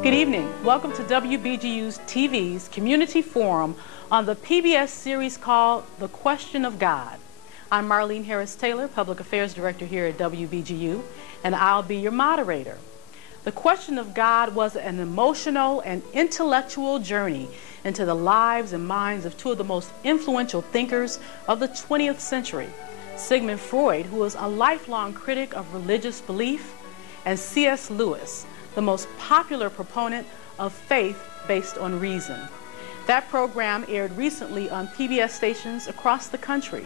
Good evening. Welcome to WBGU-TV's Community Forum on the PBS series called The Question of God. I'm Marlene Harris-Taylor, Public Affairs Director here at WBGU, and I'll be your moderator. The Question of God was an emotional and intellectual journey into the lives and minds of two of the most influential thinkers of the 20th century, Sigmund Freud, who was a lifelong critic of religious belief, and C.S. Lewis, the most popular proponent of faith based on reason. That program aired recently on PBS stations across the country,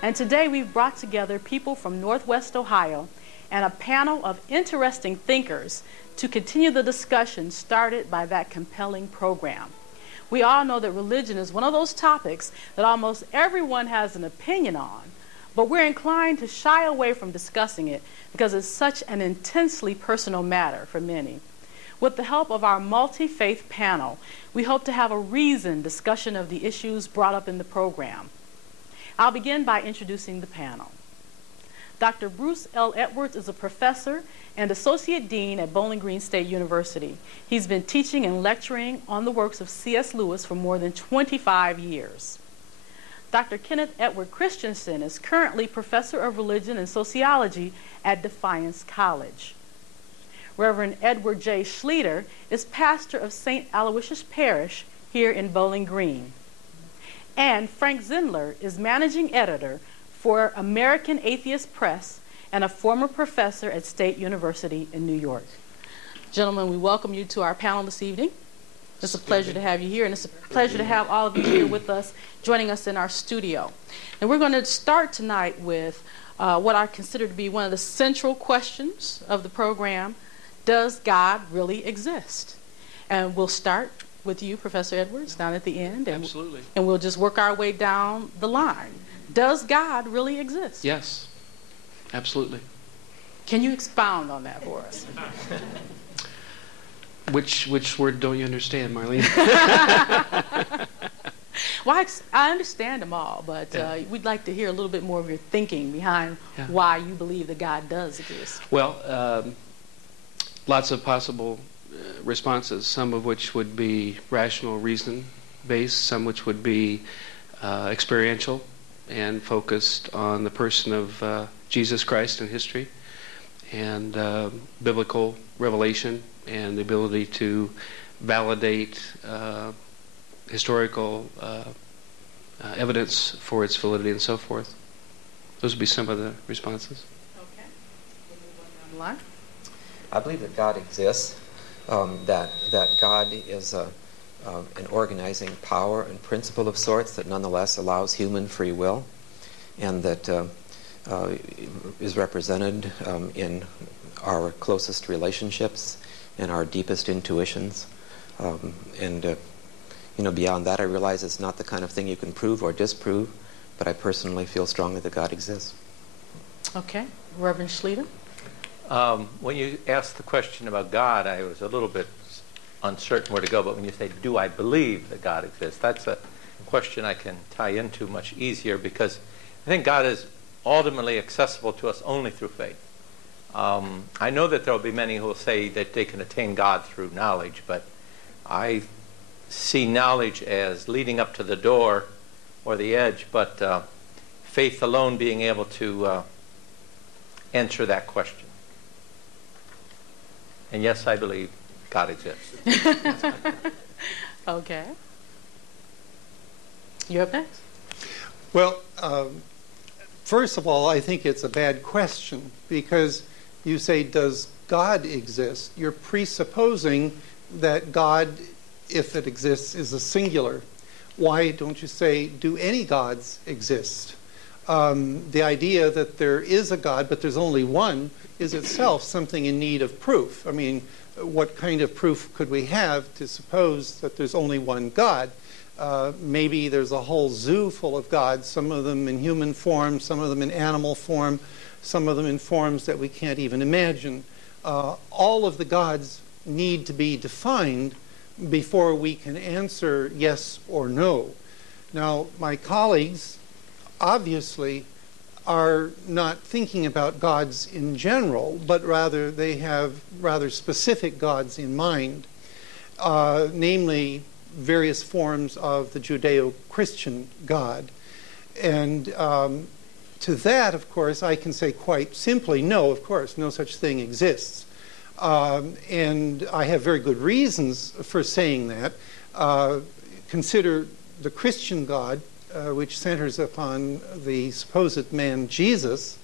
and today we've brought together people from Northwest Ohio and a panel of interesting thinkers to continue the discussion started by that compelling program. We all know that religion is one of those topics that almost everyone has an opinion on, but we're inclined to shy away from discussing it because it's such an intensely personal matter for many. With the help of our multi-faith panel, we hope to have a reasoned discussion of the issues brought up in the program. I'll begin by introducing the panel. Dr. Bruce L. Edwards is a professor and associate dean at Bowling Green State University. He's been teaching and lecturing on the works of C.S. Lewis for more than 25 years. Dr. Kenneth Edward Christensen is currently professor of religion and sociology at Defiance College. Reverend Edward J. Schlueter is pastor of St. Aloysius Parish here in Bowling Green. And Frank Zindler is managing editor for American Atheist Press and a former professor at State University in New York. Gentlemen, we welcome you to our panel this evening. It's a pleasure to have you here, and it's a pleasure to have all of you here with us, joining us in our studio. And we're going to start tonight with what I consider to be one of the central questions of the program: does God really exist? And we'll start with you, Professor Edwards, down at the end. And absolutely. And we'll just work our way down the line. Does God really exist? Yes, absolutely. Can you expound on that for us? Which word don't you understand, Marlene? Well, I understand them all, but we'd like to hear a little bit more of your thinking behind why you believe that God does exist. Well, lots of possible responses, some of which would be rational reason-based, some which would be experiential and focused on the person of Jesus Christ in history, and biblical revelation and the ability to validate historical evidence for its validity and so forth. Those would be some of the responses. Okay. We'll move on down the line. I believe that God exists, that God is an organizing power and principle of sorts that nonetheless allows human free will, and that is represented in our closest relationships and our deepest intuitions. Beyond that, I realize it's not the kind of thing you can prove or disprove, but I personally feel strongly that God exists. Okay. Reverend Schlueter? When you asked the question about God, I was a little bit uncertain where to go, but when you say, do I believe that God exists, that's a question I can tie into much easier, because I think God is ultimately accessible to us only through faith. I know that there will be many who will say that they can attain God through knowledge, but I see knowledge as leading up to the door or the edge, but faith alone being able to answer that question. And yes, I believe God exists. Okay. You're up next. Well, first of all, I think it's a bad question, because you say, does God exist? You're presupposing that God, if it exists, is a singular. Why don't you say, do any gods exist? The idea that there is a God, but there's only one, is itself something in need of proof. I mean, what kind of proof could we have to suppose that there's only one God? Maybe there's a whole zoo full of gods, some of them in human form, some of them in animal form, some of them in forms that we can't even imagine. All of the gods need to be defined before we can answer yes or no. Now, my colleagues obviously are not thinking about gods in general, but rather they have rather specific gods in mind. namely various forms of the Judeo-Christian God. And to that, of course, I can say quite simply, no, of course, no such thing exists. And I have very good reasons for saying that. Consider the Christian God, which centers upon the supposed man Jesus.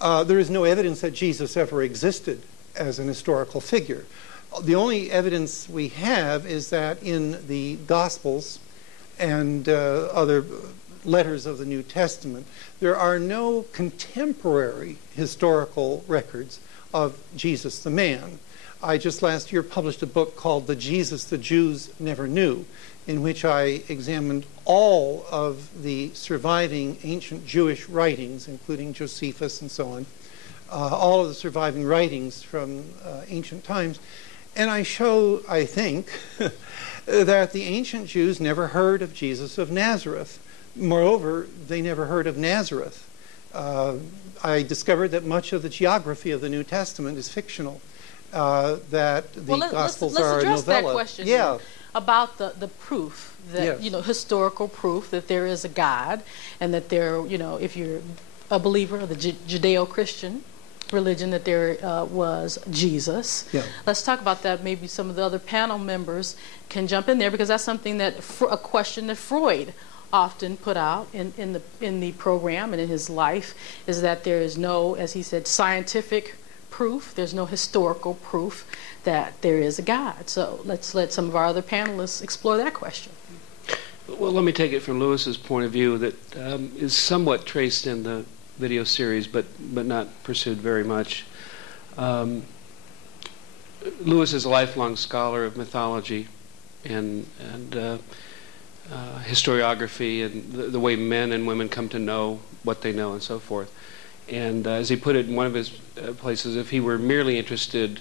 There is no evidence that Jesus ever existed as an historical figure. The only evidence we have is that in the Gospels and other letters of the New Testament, there are no contemporary historical records of Jesus the man. I just last year published a book called The Jesus the Jews Never Knew, in which I examined all of the surviving ancient Jewish writings, including Josephus and so on, all of the surviving writings from ancient times. And I show, I think, that the ancient Jews never heard of Jesus of Nazareth. Moreover, they never heard of Nazareth. I discovered that much of the geography of the New Testament is fictional, that the Gospels are a novella. Let's address that question. Yeah. About the proof that, Yes. Historical proof that there is a God, and that there, if you're a believer of the Judeo-Christian religion, that there was Jesus. Yeah. Let's talk about that. Maybe some of the other panel members can jump in there, because that's something that a question that Freud often put out in the program and in his life, is that there is no, as he said, scientific proof, there's no historical proof that there is a God. So let's let some of our other panelists explore that question. Well, let me take it from Lewis's point of view that is somewhat traced in the video series, but not pursued very much. Lewis is a lifelong scholar of mythology and historiography and the way men and women come to know what they know and so forth. And as he put it in one of his places, if he were merely interested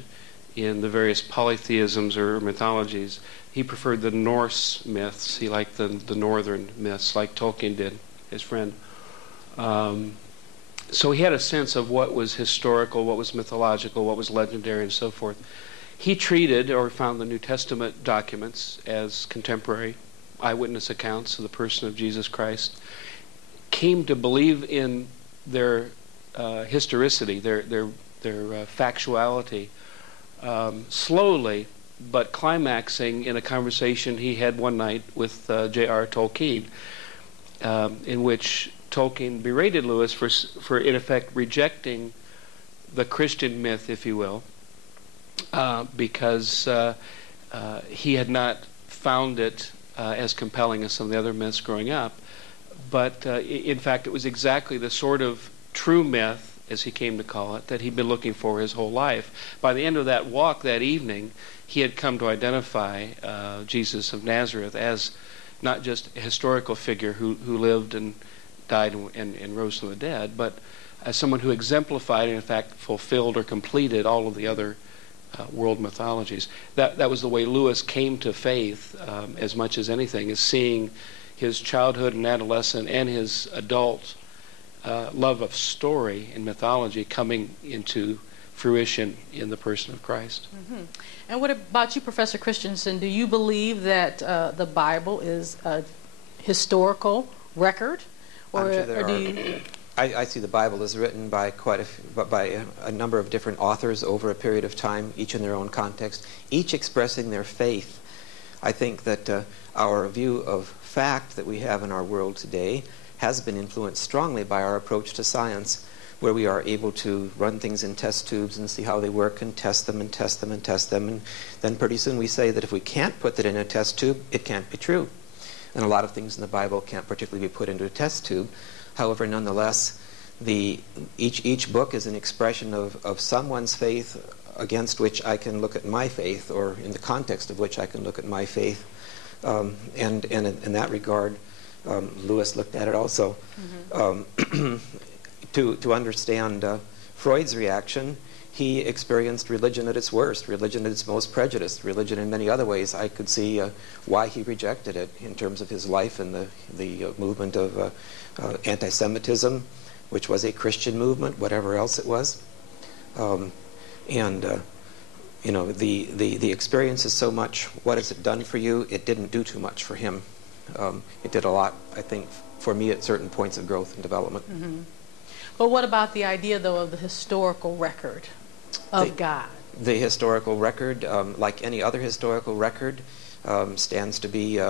in the various polytheisms or mythologies, he preferred the Norse myths. He liked the northern myths, like Tolkien did, his friend. So he had a sense of what was historical, what was mythological, what was legendary, and so forth. He treated or found the New Testament documents as contemporary eyewitness accounts of the person of Jesus Christ, came to believe in their historicity, their factuality, slowly, but climaxing in a conversation he had one night with J.R. Tolkien, in which Tolkien berated Lewis for in effect rejecting the Christian myth, if you will, because he had not found it as compelling as some of the other myths growing up. But in fact, it was exactly the sort of true myth, as he came to call it, that he'd been looking for his whole life. By the end of that walk that evening, he had come to identify Jesus of Nazareth as not just a historical figure who lived and died and rose from the dead, but as someone who exemplified and in fact fulfilled or completed all of the other world mythologies. That was the way Lewis came to faith as much as anything, is seeing his childhood and adolescent and his adult love of story and mythology coming into fruition in the person of Christ. Mm-hmm. And what about you, Professor Christensen? Do you believe that the Bible is a historical record? Or, I'm sure do you... I see the Bible as written by by a number of different authors over a period of time, each in their own context, each expressing their faith. I think that our view of fact that we have in our world today has been influenced strongly by our approach to science, where we are able to run things in test tubes and see how they work and test them and test them and test them. And then pretty soon we say that if we can't put that in a test tube, it can't be true. And a lot of things in the Bible can't particularly be put into a test tube. However, nonetheless, each book is an expression of someone's faith against which I can look at my faith, or in the context of which I can look at my faith. And in that regard, Lewis looked at it also. Mm-hmm. To understand Freud's reaction, he experienced religion at its worst, religion at its most prejudiced, religion in many other ways. I could see why he rejected it in terms of his life and the movement of anti-Semitism, which was a Christian movement, whatever else it was. And the experience is so much, what has it done for you? It didn't do too much for him. It did a lot, I think, for me at certain points of growth and development. Mm-hmm. But what about the idea, though, of the historical record of God? The historical record, like any other historical record, stands to be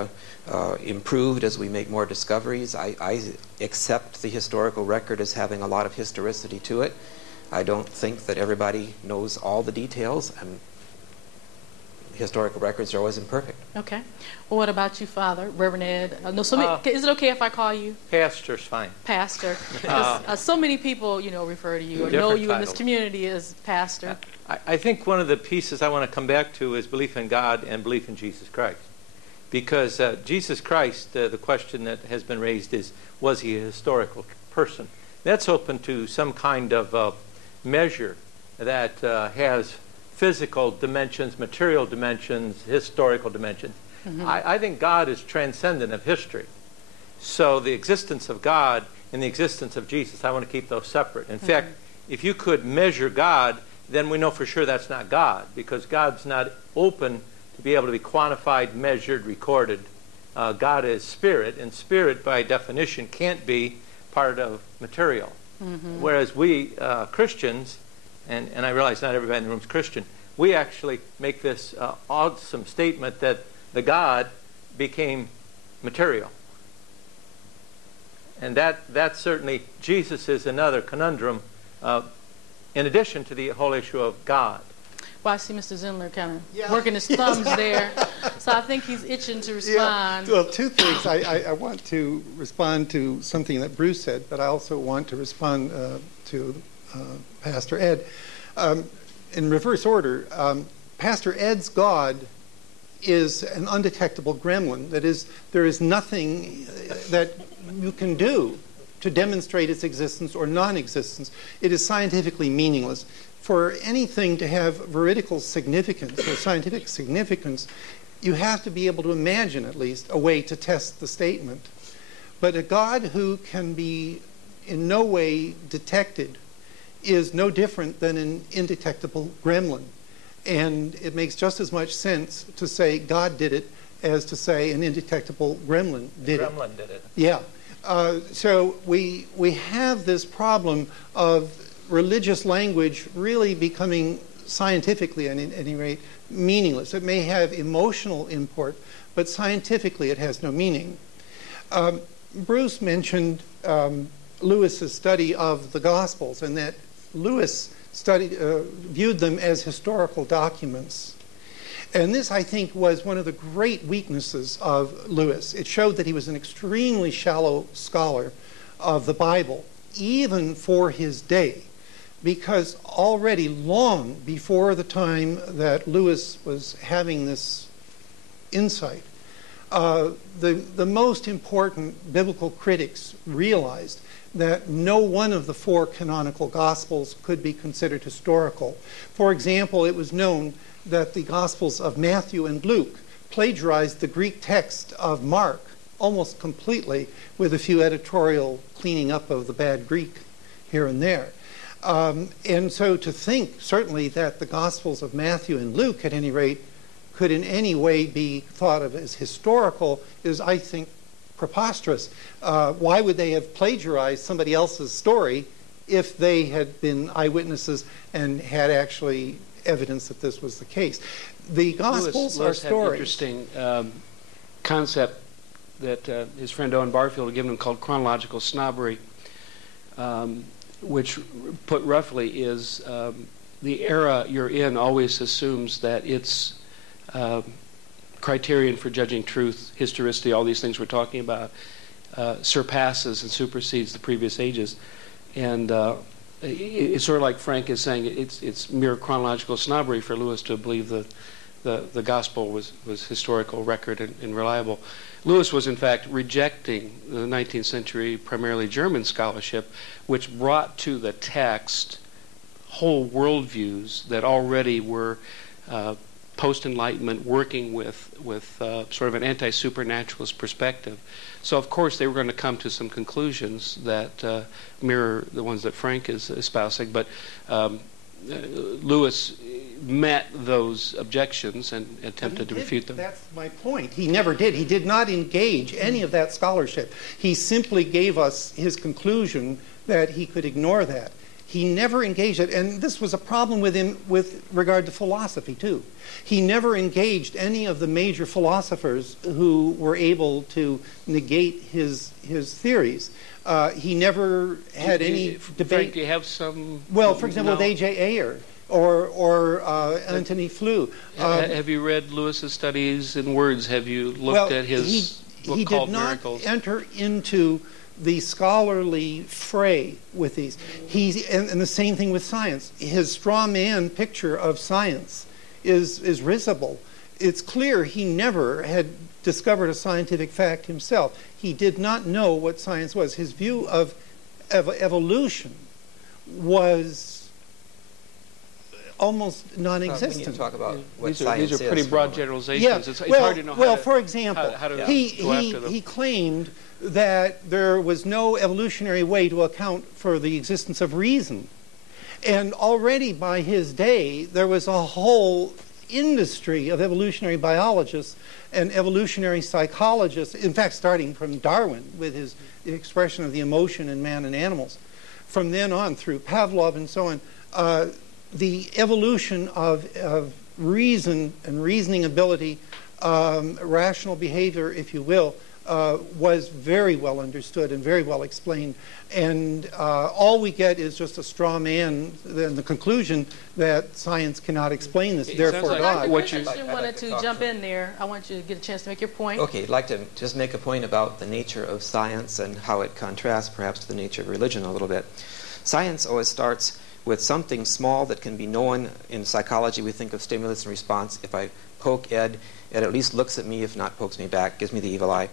improved as we make more discoveries. I accept the historical record as having a lot of historicity to it. I don't think that everybody knows all the details, and historical records are always imperfect. Okay. Well, what about you, Father, Reverend Ed? Is it okay if I call you? Pastor's fine. Pastor. So many people, refer to you or know you in this community as pastor. I think one of the pieces I want to come back to is belief in God and belief in Jesus Christ. Because Jesus Christ, the question that has been raised is, was he a historical person? That's open to some kind of measure that has physical dimensions, material dimensions, historical dimensions. Mm-hmm. I think God is transcendent of history. So the existence of God and the existence of Jesus, I want to keep those separate. In fact, if you could measure God, then we know for sure that's not God, because God's not open to be able to be quantified, measured, recorded. God is spirit, and spirit by definition can't be part of material. Mm-hmm. Whereas we Christians, and I realize not everybody in the room is Christian, we actually make this awesome statement that the God became material. And that certainly, Jesus is another conundrum in addition to the whole issue of God. Well, I see Mr. Zindler kind of working his thumbs there, so I think he's itching to respond. Yeah. Well, two things. I want to respond to something that Bruce said, but I also want to respond to Pastor Ed. In reverse order, Pastor Ed's God is an undetectable gremlin. That is, there is nothing that you can do to demonstrate its existence or non-existence. It is scientifically meaningless. For anything to have veridical significance or scientific significance, you have to be able to imagine, at least, a way to test the statement. But a God who can be in no way detected is no different than an indetectable gremlin. And it makes just as much sense to say God did it as to say an indetectable gremlin did it. Gremlin did it. Yeah. So we have this problem of religious language really becoming scientifically, at any rate, meaningless. It may have emotional import, but scientifically it has no meaning. Bruce mentioned Lewis's study of the Gospels, and that Lewis viewed them as historical documents. And this, I think, was one of the great weaknesses of Lewis. It showed that he was an extremely shallow scholar of the Bible, even for his day, because already long before the time that Lewis was having this insight, the most important biblical critics realized that no one of the four canonical Gospels could be considered historical. For example, it was known that the Gospels of Matthew and Luke plagiarized the Greek text of Mark almost completely, with a few editorial cleaning up of the bad Greek here and there. And so to think, certainly, that the Gospels of Matthew and Luke, at any rate, could in any way be thought of as historical is, I think, preposterous. Why would they have plagiarized somebody else's story if they had been eyewitnesses and had actually evidence that this was the case? The Gospels are stories. Had an interesting concept that his friend Owen Barfield had given him called chronological snobbery, which, put roughly, is the era you're in always assumes that its criterion for judging truth, historicity, all these things we're talking about, surpasses and supersedes the previous ages. And it's sort of like Frank is saying, it's mere chronological snobbery for Lewis to believe that the gospel was historical record and reliable. Lewis was, in fact, rejecting the 19th century, primarily German scholarship, which brought to the text whole worldviews that already were post-Enlightenment, working with sort of an anti-supernaturalist perspective. So, of course, they were going to come to some conclusions that mirror the ones that Frank is espousing. But Lewis met those objections and attempted to refute them. That's my point. He never did. He did not engage any of that scholarship. He simply gave us his conclusion that he could ignore that. He never engaged it, and this was a problem with him with regard to philosophy, too. He never engaged any of the major philosophers who were able to negate his theories. He never had any debate. Frank, do you have some... Well, for example, with A.J. Ayer or Antony Flew. Have you read Lewis's studies in words? Have you looked at his book called Miracles? He did not enter into the scholarly fray with these. And the same thing with science. His straw man picture of science is risible. It's clear he never had discovered a scientific fact himself. He did not know what science was. His view of evolution was almost non-existent. When you talk about what science is... These are pretty broad generalizations. Yeah. It's hard to know how to, for example, how to go after them. he claimed that there was no evolutionary way to account for the existence of reason. And already by his day, there was a whole industry of evolutionary biologists and evolutionary psychologists, in fact, starting from Darwin with his expression of the emotion in man and animals. From then on, through Pavlov and so on, the evolution of reason and reasoning ability, rational behavior, if you will, was very well understood and very well explained. And all we get is just a straw man, and the conclusion that science cannot explain this, therefore like God. Dr. Christensen wanted to jump in there. I want you to get a chance to make your point. Okay, I'd like to just make a point about the nature of science and how it contrasts perhaps to the nature of religion a little bit. Science always starts with something small that can be known. In psychology, we think of stimulus and response. If I poke Ed, Ed at least looks at me, if not pokes me back, gives me the evil eye.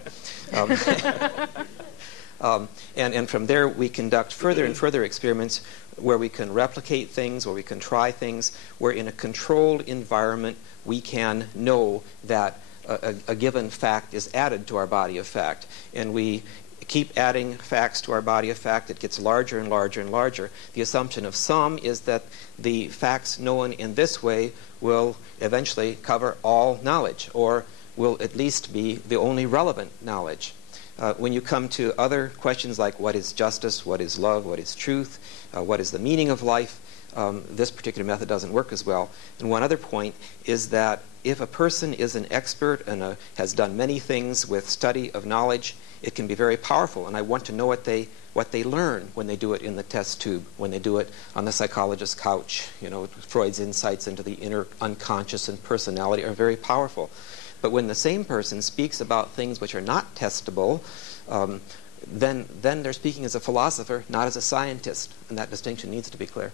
And from there, we conduct further and further experiments where we can replicate things, where we can try things, where in a controlled environment, we can know that a given fact is added to our body of fact. And we keep adding facts to our body of fact. It gets larger and larger and larger. The assumption of some is that the facts known in this way will eventually cover all knowledge, or will at least be the only relevant knowledge. When you come to other questions like what is justice, what is love, what is truth, what is the meaning of life, this particular method doesn't work as well. And one other point is that if a person is an expert and has done many things with study of knowledge, it can be very powerful. And I want to know what they learn when they do it in the test tube, when they do it on the psychologist's couch. You know, Freud's insights into the inner unconscious and personality are very powerful. But when the same person speaks about things which are not testable, then they're speaking as a philosopher, not as a scientist. And that distinction needs to be clear.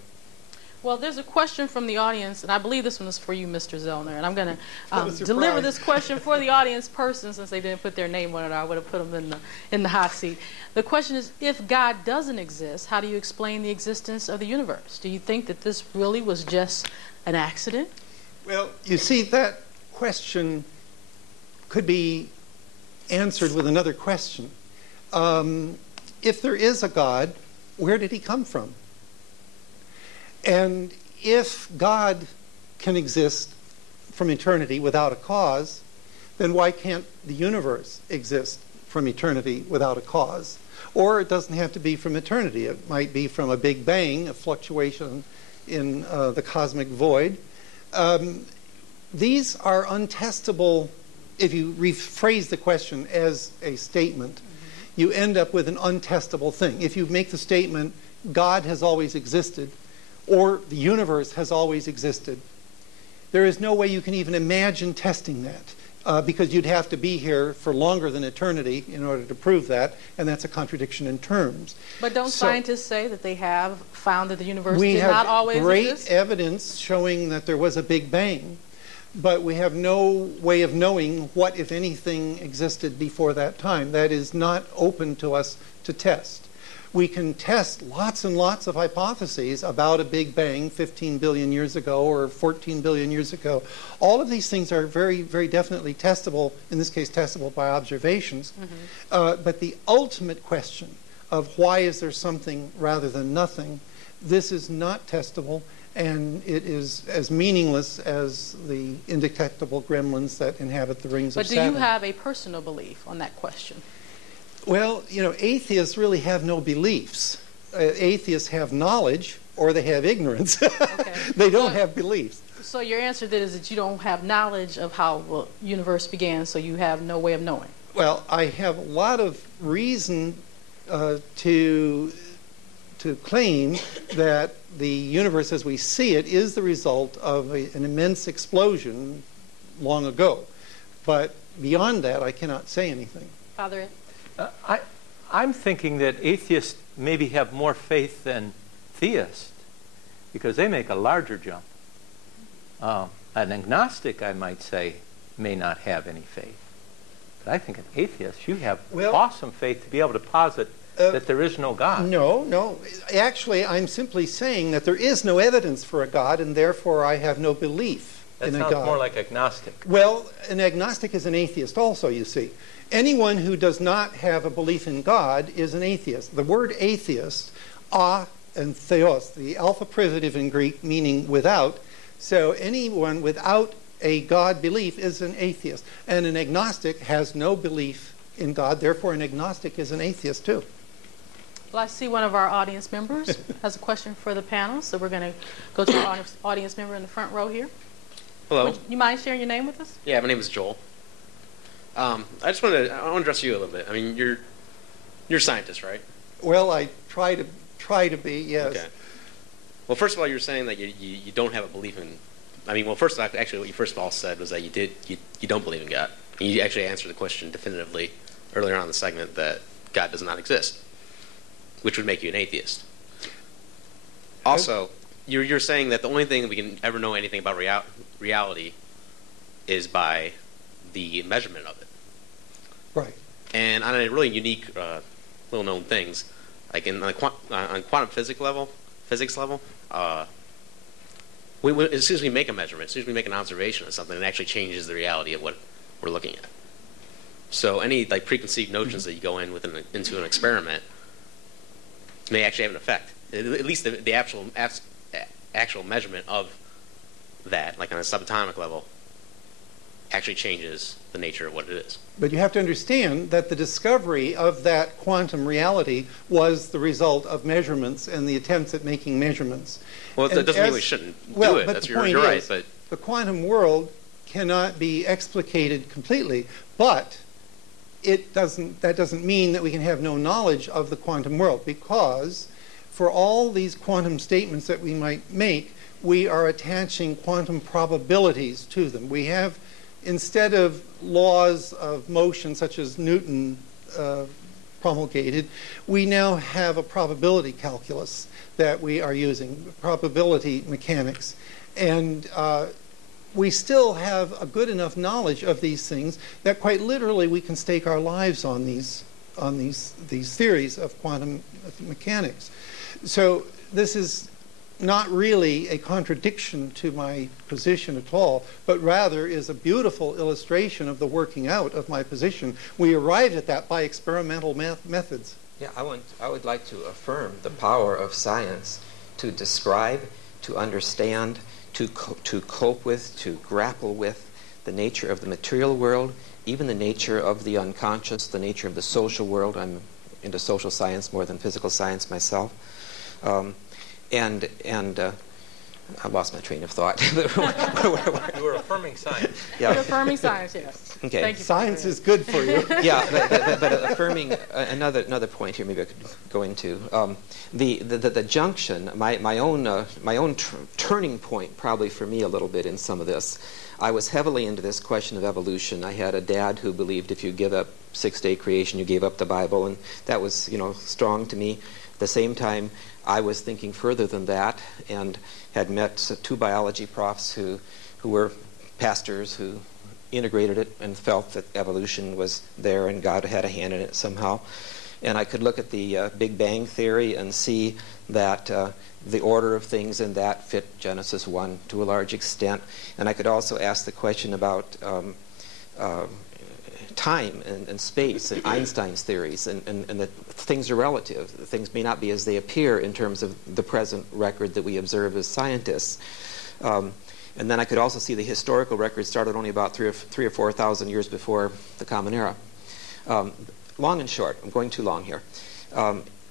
Well, there's a question from the audience, and I believe this one is for you, Mr. Zindler. And I'm going to deliver this question for the audience person, since they didn't put their name on it. I would have put them in the hot seat. The question is, if God doesn't exist, how do you explain the existence of the universe? Do you think that this really was just an accident? Well, you see, that question could be answered with another question. If there is a God, where did he come from? And if God can exist from eternity without a cause, then why can't the universe exist from eternity without a cause? Or it doesn't have to be from eternity. It might be from a big bang, a fluctuation in the cosmic void. These are untestable. If you rephrase the question as a statement, you end up with an untestable thing. If you make the statement, God has always existed, or the universe has always existed, there is no way you can even imagine testing that, because you'd have to be here for longer than eternity in order to prove that, and that's a contradiction in terms. But don't scientists say that they have found that the universe did not always exist? We have great evidence showing that there was a Big Bang, but we have no way of knowing what, if anything, existed before that time. That is not open to us to test. We can test lots and lots of hypotheses about a Big Bang 15 billion years ago or 14 billion years ago. All of these things are very, very definitely testable, in this case testable by observations. But the ultimate question of why is there something rather than nothing, this is not testable, and it is as meaningless as the indetectable gremlins that inhabit the rings of But do Saturn. you have a personal belief on that question? Well, atheists really have no beliefs. Atheists have knowledge, or they have ignorance. Okay. They don't have beliefs. So your answer then is that you don't have knowledge of how the universe began, so you have no way of knowing. Well, I have a lot of reason to claim that the universe as we see it is the result of an immense explosion long ago. But beyond that, I cannot say anything. Father Ed? I'm thinking that atheists maybe have more faith than theists because they make a larger jump. An agnostic, I might say, may not have any faith. But I think an atheist, you have awesome faith to be able to posit that there is no God. No. Actually, I'm simply saying that there is no evidence for a God, and therefore I have no belief in a God. That sounds more like agnostic. Well, an agnostic is an atheist also, you see. Anyone who does not have a belief in God is an atheist. The word atheist, a and theos, the alpha privative in Greek, meaning without. So anyone without a God belief is an atheist. And an agnostic has no belief in God. Therefore, an agnostic is an atheist too. Well, I see one of our audience members has a question for the panel, so we're going to go to our audience member in the front row here. Hello. Would you mind sharing your name with us? Yeah, my name is Joel. I want to address you a little bit. I mean, you're a scientist, right? Well, I try to be, yes. Okay. Well, first of all, you're saying that you don't have a belief in. I mean, well, first actually, what you first of all said was that you don't believe in God. And you actually answered the question definitively earlier on in the segment that God does not exist, which would make you an atheist. Also, you're saying that the only thing we can ever know anything about reality is by the measurement of it. Right. And on a really unique, little-known things, like on quantum physics level, as soon as we make a measurement, as soon as we make an observation of something, it actually changes the reality of what we're looking at. So any preconceived notions that you go in into an experiment may actually have an effect. At least the actual measurement of that, like on a subatomic level, actually changes the nature of what it is. But you have to understand that the discovery of that quantum reality was the result of measurements and the attempts at making measurements. Well, that doesn't mean we shouldn't do it. You're right, but the quantum world cannot be explicated completely, but that doesn't mean that we can have no knowledge of the quantum world, because for all these quantum statements that we might make, we are attaching quantum probabilities to them. We have, instead of laws of motion such as Newton promulgated, we now have a probability calculus that we are using, probability mechanics. And we still have a good enough knowledge of these things that quite literally we can stake our lives on these theories of quantum mechanics. So this is not really a contradiction to my position at all, but rather is a beautiful illustration of the working out of my position. We arrived at that by experimental methods. Yeah, I would like to affirm the power of science to describe, to understand, to cope with, to grapple with the nature of the material world, even the nature of the unconscious, the nature of the social world. I'm into social science more than physical science myself. And I lost my train of thought. You were affirming science. Yeah. You're affirming science, yes. Okay. Thank you. Science is good for you. Yeah, but affirming another point here, maybe I could go into the junction. My own turning point, probably for me a little bit in some of this. I was heavily into this question of evolution. I had a dad who believed if you give up six-day creation, you gave up the Bible, and that was strong to me. At the same time, I was thinking further than that, and had met two biology profs who were pastors who integrated it and felt that evolution was there and God had a hand in it somehow. And I could look at the Big Bang Theory and see that the order of things in that fit Genesis 1 to a large extent. And I could also ask the question about time and space and Einstein's theories, and that things are relative. Things may not be as they appear in terms of the present record that we observe as scientists. And then I could also see the historical record started only about 3,000 or 4,000 years before the Common Era. Long and short, I'm going too long here.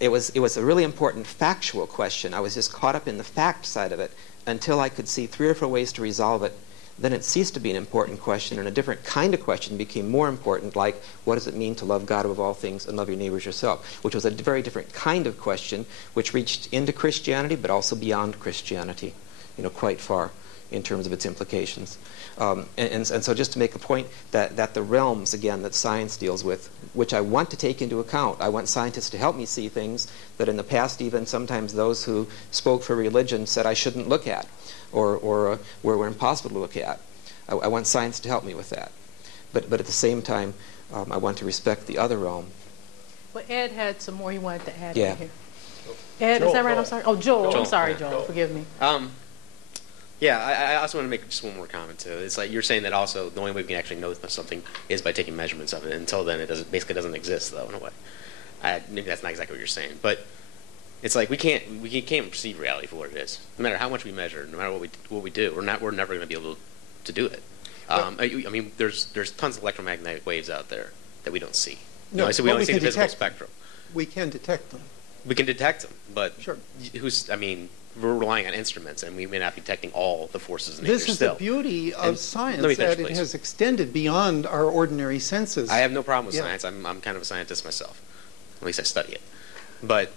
It was a really important factual question. I was just caught up in the fact side of it until I could see 3 or 4 ways to resolve it. Then it ceased to be an important question, and a different kind of question became more important, like, what does it mean to love God above all things and love your neighbors yourself? Which was a very different kind of question, which reached into Christianity, but also beyond Christianity, quite far in terms of its implications. And so just to make a point that the realms, again, that science deals with, which I want to take into account, I want scientists to help me see things that in the past even sometimes those who spoke for religion said I shouldn't look at, or were impossible to look at. I want science to help me with that. But at the same time, I want to respect the other realm. Well, Ed had some more he wanted to add Yeah. right here. Ed, Joel, is that right? Joel. I'm sorry. Oh, Joel. Joel. I'm sorry, Joel. Forgive me. Yeah, I also want to make just one more comment too. It's like you're saying that also the only way we can actually know something is by taking measurements of it. Until then, it basically doesn't exist though in a way. Maybe that's not exactly what you're saying, but it's like we can't perceive reality for what it is. No matter how much we measure, no matter what we do, we're never going to be able to do it. I mean, there's tons of electromagnetic waves out there that we don't see. No, so we but only we see can the visible detect them. spectrum. We can detect them. We can detect them, but Sure. we're relying on instruments, and we may not be detecting all the forces in nature This is still. the beauty of And science, let me finish, that it please. has extended beyond our ordinary senses. I have no problem with Yeah. science. I'm kind of a scientist myself. At least I study it. But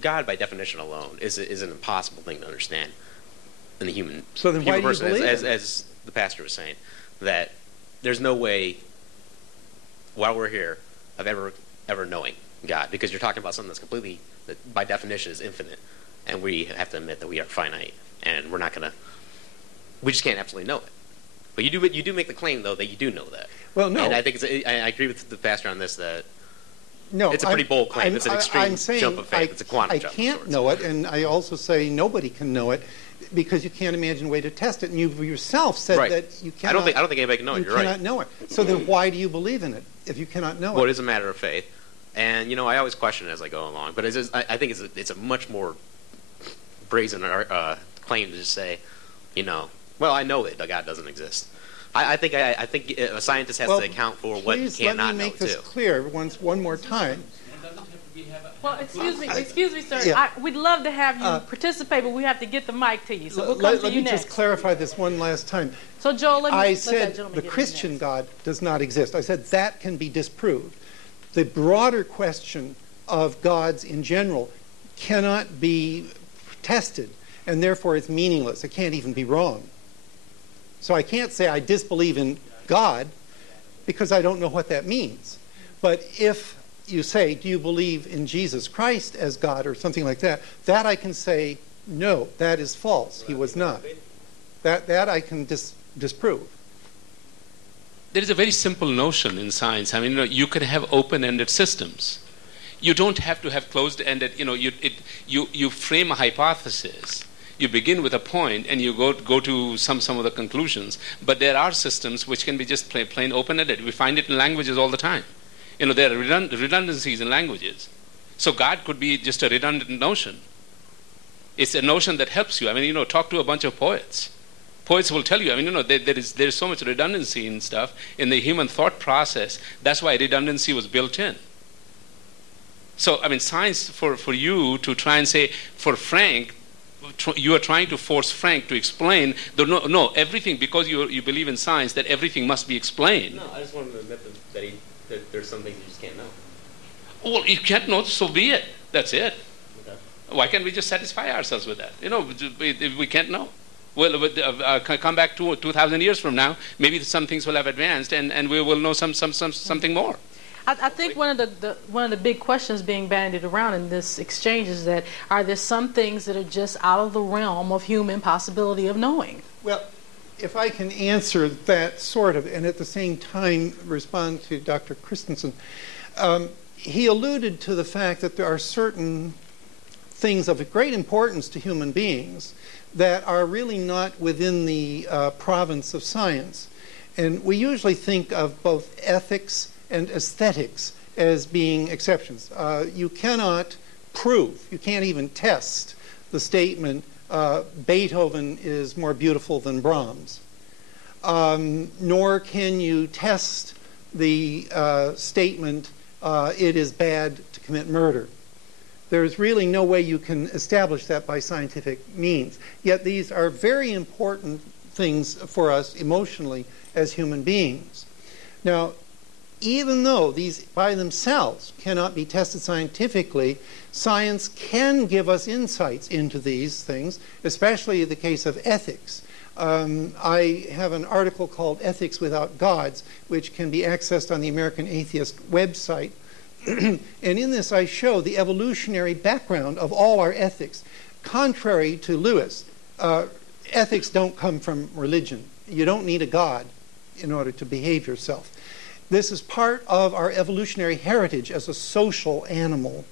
God, by definition alone, is an impossible thing to understand in the human So then why do you person. believe As, it? as the pastor was saying, that there's no way, while we're here, of ever knowing God, because you're talking about something that's completely, that by definition is infinite, and we have to admit that we are finite, and we just can't absolutely know it. But you do make the claim, though, that you do know that. Well, no. And I think I agree with the pastor on this, that No, it's a pretty bold claim. It's an extreme I'm saying jump of faith. It's a quantum jump of I can't sorts. know it, and I also say nobody can know it because you can't imagine a way to test it. And you yourself said Right. that you I cannot. don't think anybody can know it. You You're cannot right. know it. So then why do you believe in it if you cannot know Well, it it? is a matter of faith, and I always question it as I go along. But I think it's a much more brazen claim to just say, well, I know that God doesn't exist. I think a scientist has to account for what he Please cannot let me know make this too. clear one more time. Well, excuse me, sir. Yeah. We'd love to have you participate, but we have to get the mic to you. So we'll come Let to you me next. just clarify this one last time. So, Joel, let I that said gentleman the get in Christian next. God does not exist. I said that can be disproved. The broader question of gods in general cannot be tested, and therefore it's meaningless. It can't even be wrong. So I can't say I disbelieve in God because I don't know what that means. But if you say, do you believe in Jesus Christ as God or something like that, that I can say, no, that is false. He was not. That I can disprove. There is a very simple notion in science. I mean, you can have open-ended systems. You don't have to have closed-ended. You frame a hypothesis. You begin with a point and you go to some of the conclusions. But there are systems which can be just plain open-ended. We find it in languages all the time. There are redundancies in languages. So God could be just a redundant notion. It's a notion that helps you. I mean, talk to a bunch of poets. Poets will tell you, I mean, there's so much redundancy in stuff in the human thought process. That's why redundancy was built in. So, I mean, science for you to try and say, for Frank, you are trying to force Frank to explain, no, everything, because you believe in science, that everything must be explained. No, I just wanted to admit that there's some things you just can't know. Well, you can't know, so be it. That's it. Okay. Why can't we just satisfy ourselves with that? We can't know. Well, come back to 2,000 years from now, maybe some things will have advanced, and we will know something more. I think one of the big questions being bandied around in this exchange is that are there some things that are just out of the realm of human possibility of knowing? Well, if I can answer that sort of, and at the same time respond to Dr. Christensen, he alluded to the fact that there are certain things of great importance to human beings that are really not within the province of science. And we usually think of both ethics and aesthetics as being exceptions. You cannot prove, you can't even test the statement, Beethoven is more beautiful than Brahms. Nor can you test the statement, it is bad to commit murder. There's really no way you can establish that by scientific means. Yet these are very important things for us emotionally as human beings. Now, even though these by themselves cannot be tested scientifically, science can give us insights into these things, especially in the case of ethics. I have an article called Ethics Without Gods, which can be accessed on the American Atheist website. And in this I show the evolutionary background of all our ethics. Contrary to Lewis, ethics don't come from religion. You don't need a god in order to behave yourself. This is part of our evolutionary heritage as a social animal.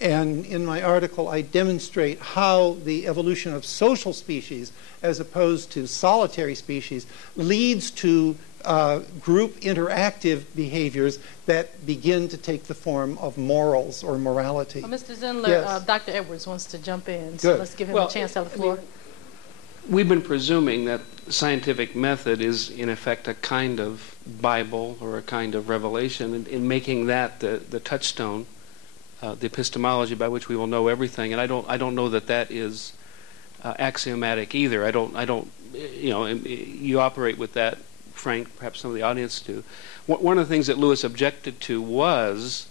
And in my article, I demonstrate how the evolution of social species, as opposed to solitary species, leads to group interactive behaviors that begin to take the form of morals or morality. Well, Mr. Zindler, Yes. Dr. Edwards wants to jump in, so Good. let's give him a chance to have the floor. We've been presuming that scientific method is, in effect, a kind of Bible or a kind of revelation, and in making that the touchstone, the epistemology by which we will know everything. And I don't know that that is axiomatic either. I don't. You know, you operate with that, Frank. Perhaps some of the audience do. One of the things that Lewis objected to was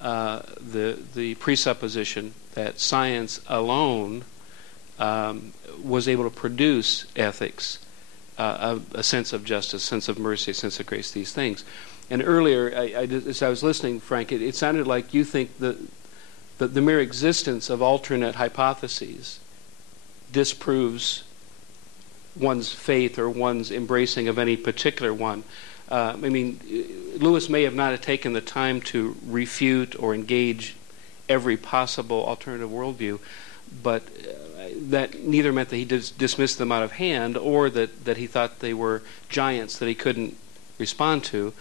the presupposition that science alone was able to produce ethics, a sense of justice, sense of mercy, a sense of grace, these things. And earlier, as I was listening, Frank, it sounded like you think that the mere existence of alternate hypotheses disproves one's faith or one's embracing of any particular one. I mean, Lewis may have not taken the time to refute or engage every possible alternative worldview, but that neither meant that he dismissed them out of hand or that he thought they were giants that he couldn't respond to.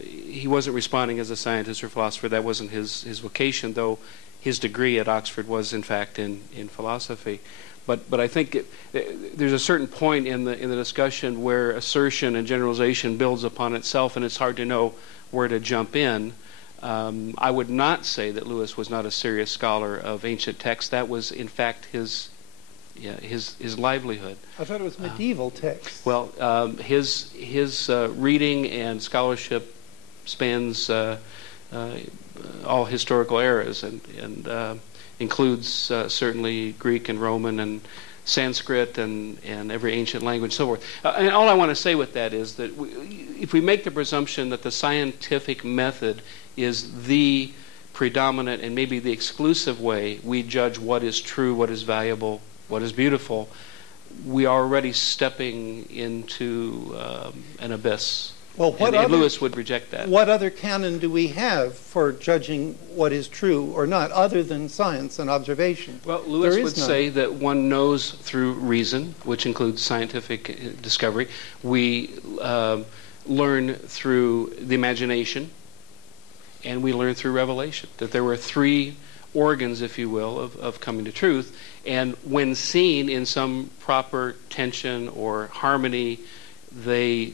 He wasn't responding as a scientist or philosopher. That wasn't his vocation, though his degree at Oxford was, in fact, in philosophy. But I think there's a certain point in the discussion where assertion and generalization builds upon itself, and it's hard to know where to jump in. I would not say that Lewis was not a serious scholar of ancient texts. That was, in fact, his livelihood. I thought it was medieval texts. Well, his reading and scholarship spans all historical eras and includes certainly Greek and Roman and Sanskrit and every ancient language, so forth. And all I want to say with that is that if we make the presumption that the scientific method is the predominant and maybe the exclusive way we judge what is true, what is valuable, what is beautiful, we are already stepping into an abyss. Well, and Lewis would reject that. What other canon do we have for judging what is true or not, other than science and observation? Well, Lewis would say that one knows through reason, which includes scientific discovery. We learn through the imagination, and we learn through revelation. That there were three organs, if you will, of coming to truth, and when seen in some proper tension or harmony, they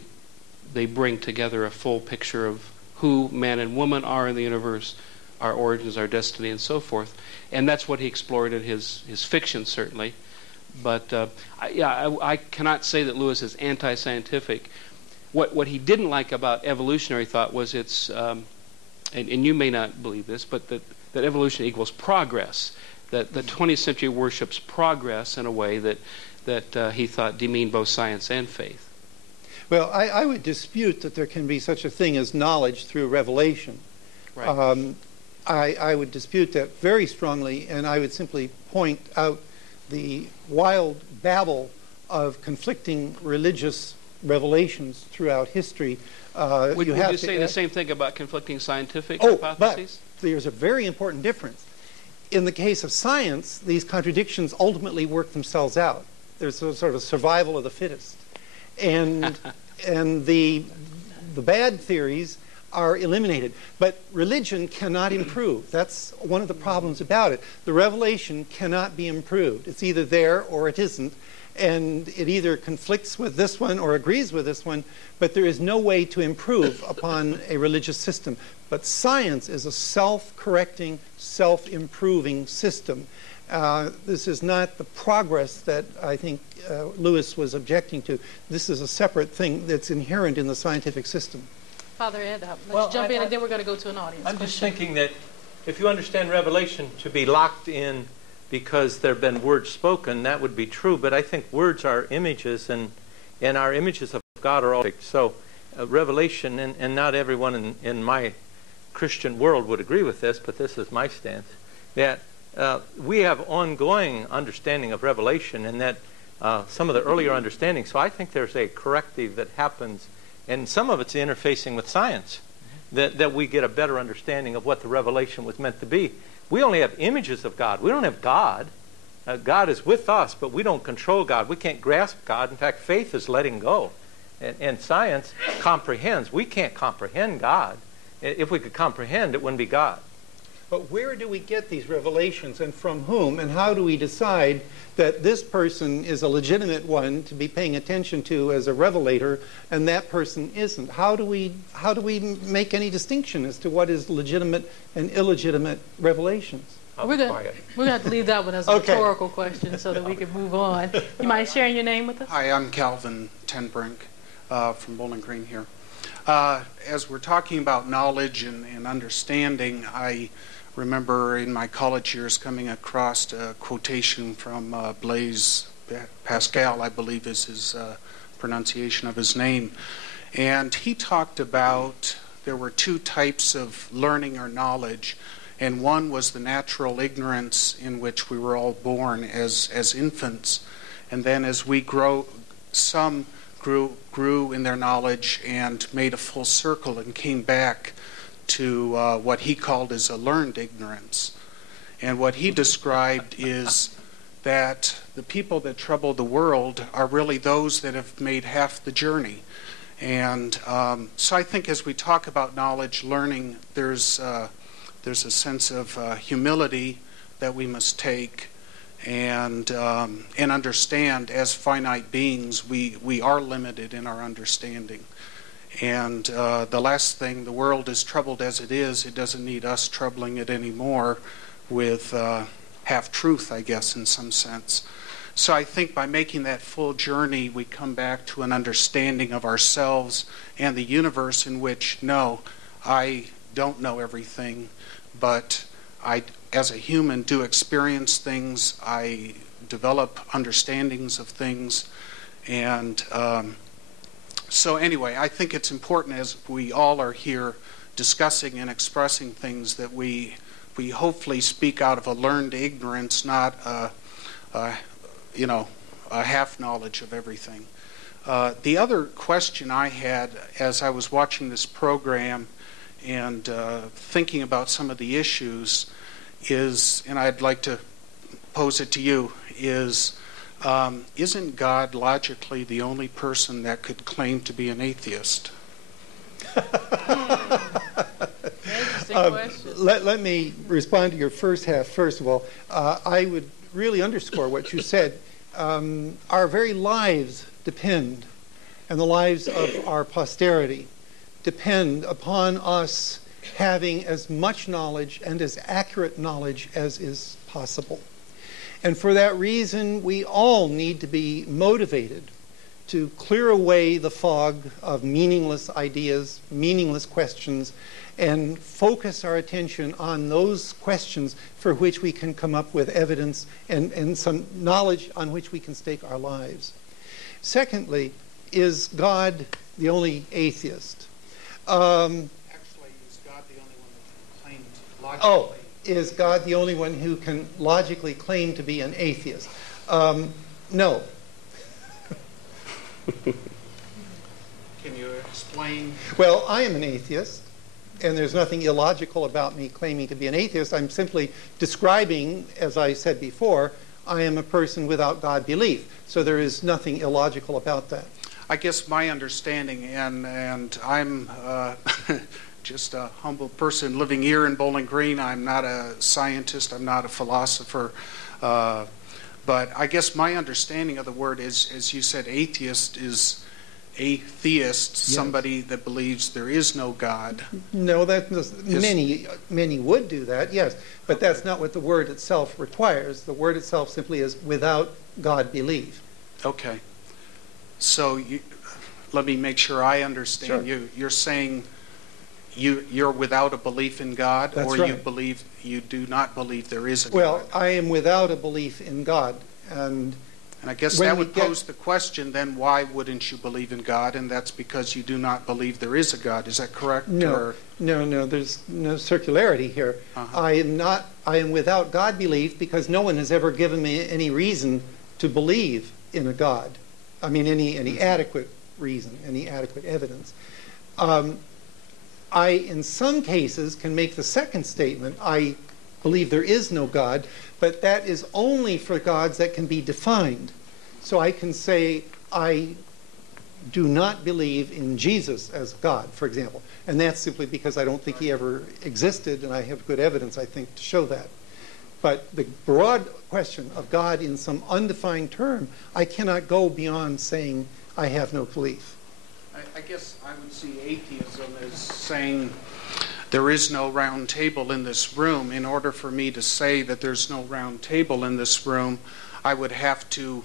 bring together a full picture of who man and woman are in the universe, our origins, our destiny, and so forth. And that's what he explored in his fiction, certainly. But I cannot say that Lewis is anti-scientific. What he didn't like about evolutionary thought was its, and you may not believe this, but that evolution equals progress. That the 20th century worships progress in a way that he thought demeaned both science and faith. Well, I would dispute that there can be such a thing as knowledge through revelation. Right. I would dispute that very strongly, and I would simply point out the wild babble of conflicting religious revelations throughout history. Would you say the same thing about conflicting scientific hypotheses? But there's a very important difference. In the case of science, these contradictions ultimately work themselves out. There's a sort of survival of the fittest. And the bad theories are eliminated. But religion cannot improve. That's one of the problems about it. The revelation cannot be improved. It's either there or it isn't. And it either conflicts with this one or agrees with this one, but there is no way to improve upon a religious system. But science is a self-correcting, self-improving system. This is not the progress that I think Lewis was objecting to. This is a separate thing that's inherent in the scientific system. Father Ed, let's jump in and then we're going to go to an audience I'm question. just thinking that if you understand Revelation to be locked in because there have been words spoken, that would be true. But I think words are images, and our images of God are all fixed. So Revelation, and not everyone in my Christian world would agree with this, but this is my stance, that we have ongoing understanding of Revelation, and that some of the earlier understanding. So I think there's a corrective that happens, and some of it's the interfacing with science, that we get a better understanding of what the revelation was meant to be. We only have images of God. We don't have God. God is with us, but we don't control God. We can't grasp God. In fact, faith is letting go. And science comprehends. We can't comprehend God. If we could comprehend, it wouldn't be God. But where do we get these revelations, and from whom, and how do we decide that this person is a legitimate one to be paying attention to as a revelator, and that person isn't? How do we make any distinction as to what is legitimate and illegitimate revelations? We're going to have to leave that one as a rhetorical question so that we can move on. You mind sharing your name with us? Hi, I'm Calvin Tenbrink from Bowling Green here. As we're talking about knowledge and understanding, I remember in my college years coming across a quotation from Blaise Pascal, I believe is his pronunciation of his name. And he talked about there were two types of learning or knowledge, and one was the natural ignorance in which we were all born as infants. And then as we grow, some grew in their knowledge and made a full circle and came back to what he called as a learned ignorance. And what he described is that the people that trouble the world are really those that have made half the journey. And so I think as we talk about knowledge, learning, there's a sense of humility that we must take and understand as finite beings we are limited in our understanding. And the last thing, the world is troubled as it is. It doesn't need us troubling it anymore with half-truth, I guess, in some sense. So I think by making that full journey, we come back to an understanding of ourselves and the universe in which, no, I don't know everything, but I, as a human, do experience things. I develop understandings of things. And so anyway, I think it's important as we all are here discussing and expressing things that we hopefully speak out of a learned ignorance, not a half knowledge of everything. The other question I had as I was watching this program and thinking about some of the issues is, and I'd like to pose it to you, is isn't God logically the only person that could claim to be an atheist? Let me respond to your first half. First of all, I would really underscore what you said. Our very lives depend, and the lives of our posterity depend upon us having as much knowledge and as accurate knowledge as is possible. And for that reason, we all need to be motivated to clear away the fog of meaningless ideas, meaningless questions, and focus our attention on those questions for which we can come up with evidence and some knowledge on which we can stake our lives. Secondly, is God the only atheist? Actually, is God the only one that claims logically? Is God the only one who can logically claim to be an atheist? No. Can you explain? Well, I am an atheist, and there's nothing illogical about me claiming to be an atheist. I'm simply describing, as I said before, I am a person without God belief. So there is nothing illogical about that. I guess my understanding, and I'm just a humble person living here in Bowling Green. I'm not a scientist. I'm not a philosopher. But I guess my understanding of the word is, as you said, atheist is atheist, yes. Somebody that believes there is no God. No, many would do that, yes. But that's not what the word itself requires. The word itself simply is without God believe. Okay. So let me make sure I understand. Sure. You're saying you're without a belief in God, That's or right. you do not believe there is a well, God? Well, I am without a belief in God, and I guess that would pose the question, then, why wouldn't you believe in God? And that's because you do not believe there is a God. Is that correct? No, no, there's no circularity here. Uh-huh. I am without God belief because no one has ever given me any reason to believe in a God. I mean, any adequate reason, any adequate evidence. I, in some cases, can make the second statement, I believe there is no God, but that is only for gods that can be defined. So I can say, I do not believe in Jesus as God, for example. And that's simply because I don't think he ever existed, and I have good evidence, I think, to show that. But the broad question of God in some undefined term, I cannot go beyond saying, I have no belief. I guess I would see atheism as saying there is no round table in this room. In order for me to say that there's no round table in this room, I would have to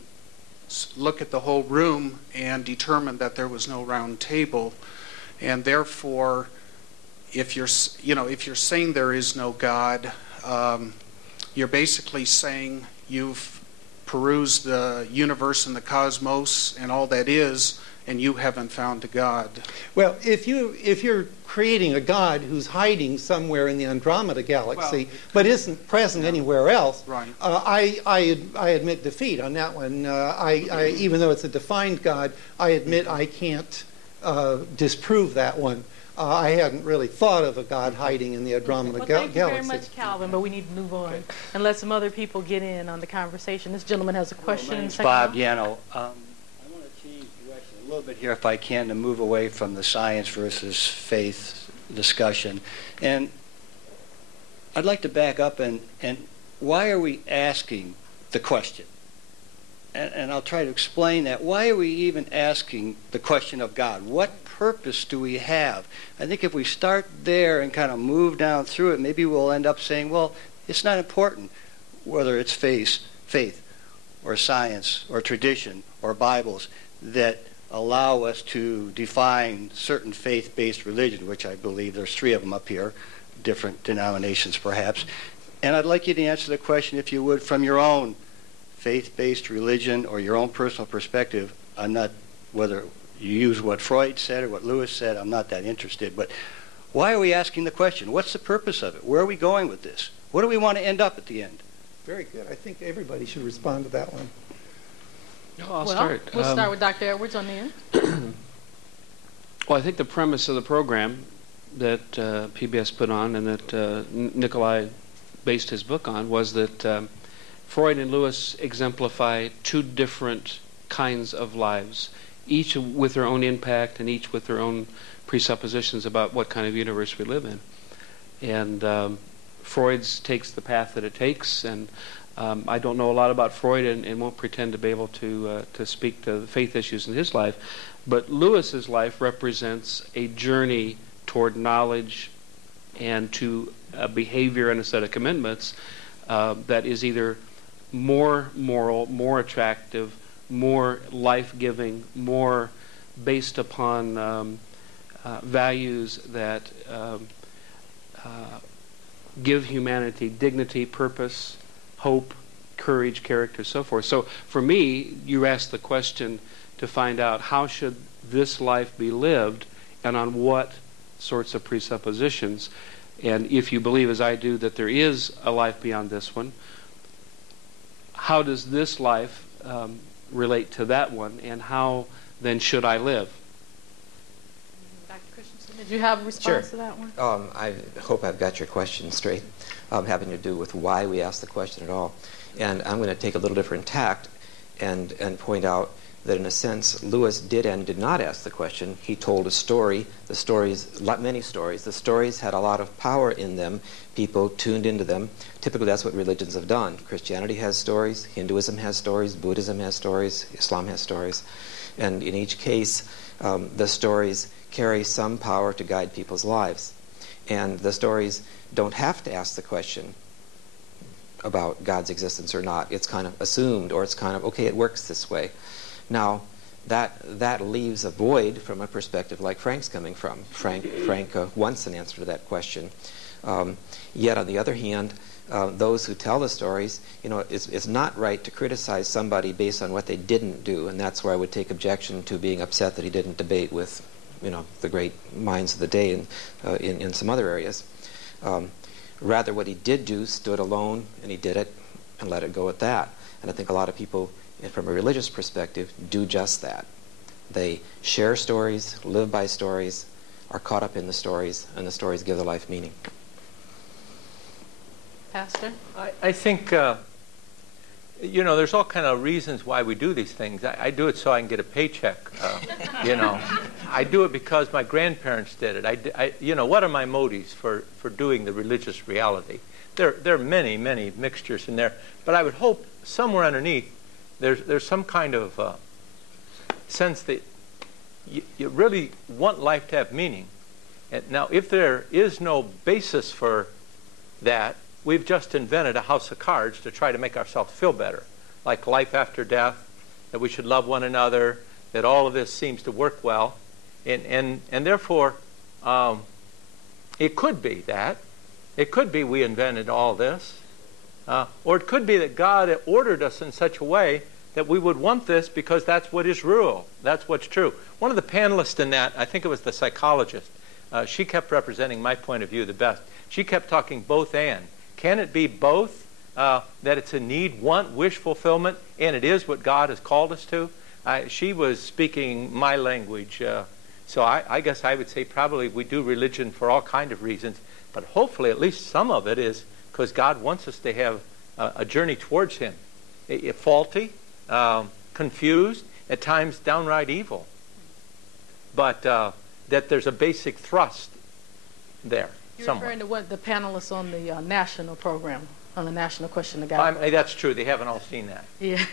look at the whole room and determine that there was no round table. And therefore, if you're saying there is no God, you're basically saying you've perused the universe and the cosmos and all that is, and you haven't found a God. Well, if you're creating a God who's hiding somewhere in the Andromeda galaxy, but isn't present anywhere else, right. I admit defeat on that one. Even though it's a defined God, I admit I can't disprove that one. I hadn't really thought of a God hiding in the Andromeda galaxy. Thank you very much, Calvin, but we need to move on and let some other people get in on the conversation. This gentleman has a question. My name's Bob Yano. I want to change direction a little bit here, if I can, to move away from the science versus faith discussion. And I'd like to back up and why are we asking the question? And I'll try to explain that. Why are we even asking the question of God? What purpose do we have? I think if we start there and kind of move down through it, maybe we'll end up saying, well, it's not important whether it's faith or science or tradition or Bibles that allow us to define certain faith-based religion, which I believe there's 3 of them up here, different denominations perhaps. And I'd like you to answer the question, if you would, from your own faith-based religion or your own personal perspective. I'm not, whether you use what Freud said or what Lewis said, I'm not that interested. But why are we asking the question? What's the purpose of it? Where are we going with this? What do we want to end up at the end? Very good. I think everybody should respond to that one. I'll start. We'll start with Dr. Edwards on the end. Well, I think the premise of the program that PBS put on and that Nikolai based his book on was that Freud and Lewis exemplify 2 different kinds of lives, each with their own impact and each with their own presuppositions about what kind of universe we live in. And Freud's takes the path that it takes, and I don't know a lot about Freud and won't pretend to be able to speak to the faith issues in his life, but Lewis's life represents a journey toward knowledge and to a behavior and a set of commitments that is either more moral, more attractive, more life-giving, more based upon values that give humanity dignity, purpose, hope, courage, character, so forth. So for me, you asked the question to find out how should this life be lived and on what sorts of presuppositions. And if you believe, as I do, that there is a life beyond this one, how does this life relate to that one, and how then should I live? Dr. Christensen? Did you have a response to that one? I hope I've got your question straight, having to do with why we asked the question at all. And I'm going to take a little different tact and point out that in a sense, Lewis did and did not ask the question. He told a story. The stories, many stories. The stories had a lot of power in them. People tuned into them. Typically, that's what religions have done. Christianity has stories. Hinduism has stories. Buddhism has stories. Islam has stories. And in each case, the stories carry some power to guide people's lives. And the stories don't have to ask the question about God's existence or not. It's kind of assumed, or it's kind of, okay, it works this way. Now, that leaves a void from a perspective like Frank's coming from. Frank wants an answer to that question. Yet, on the other hand, those who tell the stories, it's not right to criticize somebody based on what they didn't do, and that's where I would take objection to being upset that he didn't debate with, the great minds of the day in some other areas. Rather, what he did do, stood alone, and he did it, and let it go at that. And I think a lot of people, from a religious perspective, do just that. They share stories, live by stories, are caught up in the stories, and the stories give their life meaning. Pastor? I think, there's all kind of reasons why we do these things. I do it so I can get a paycheck. I do it because my grandparents did it. What are my motives for doing the religious reality? There are many, many mixtures in there. But I would hope somewhere underneath there's some kind of sense that you really want life to have meaning. And now, if there is no basis for that, we've just invented a house of cards to try to make ourselves feel better, like life after death, that we should love one another, that all of this seems to work well. And therefore, it could be that. It could be we invented all this. Or it could be that God ordered us in such a way that we would want this because that's what is real. That's what's true. One of the panelists in that, I think it was the psychologist, she kept representing my point of view the best. She kept talking both and. Can it be both? That it's a need, want, wish fulfillment, and it is what God has called us to? She was speaking my language. So I guess I would say probably we do religion for all kinds of reasons, but hopefully at least some of it is because God wants us to have a journey towards Him. Faulty, confused, at times downright evil. But that there's a basic thrust there. You're somewhere. referring to what the panelists on the national program, on the National Question of God. That's true. They haven't all seen that. Yeah.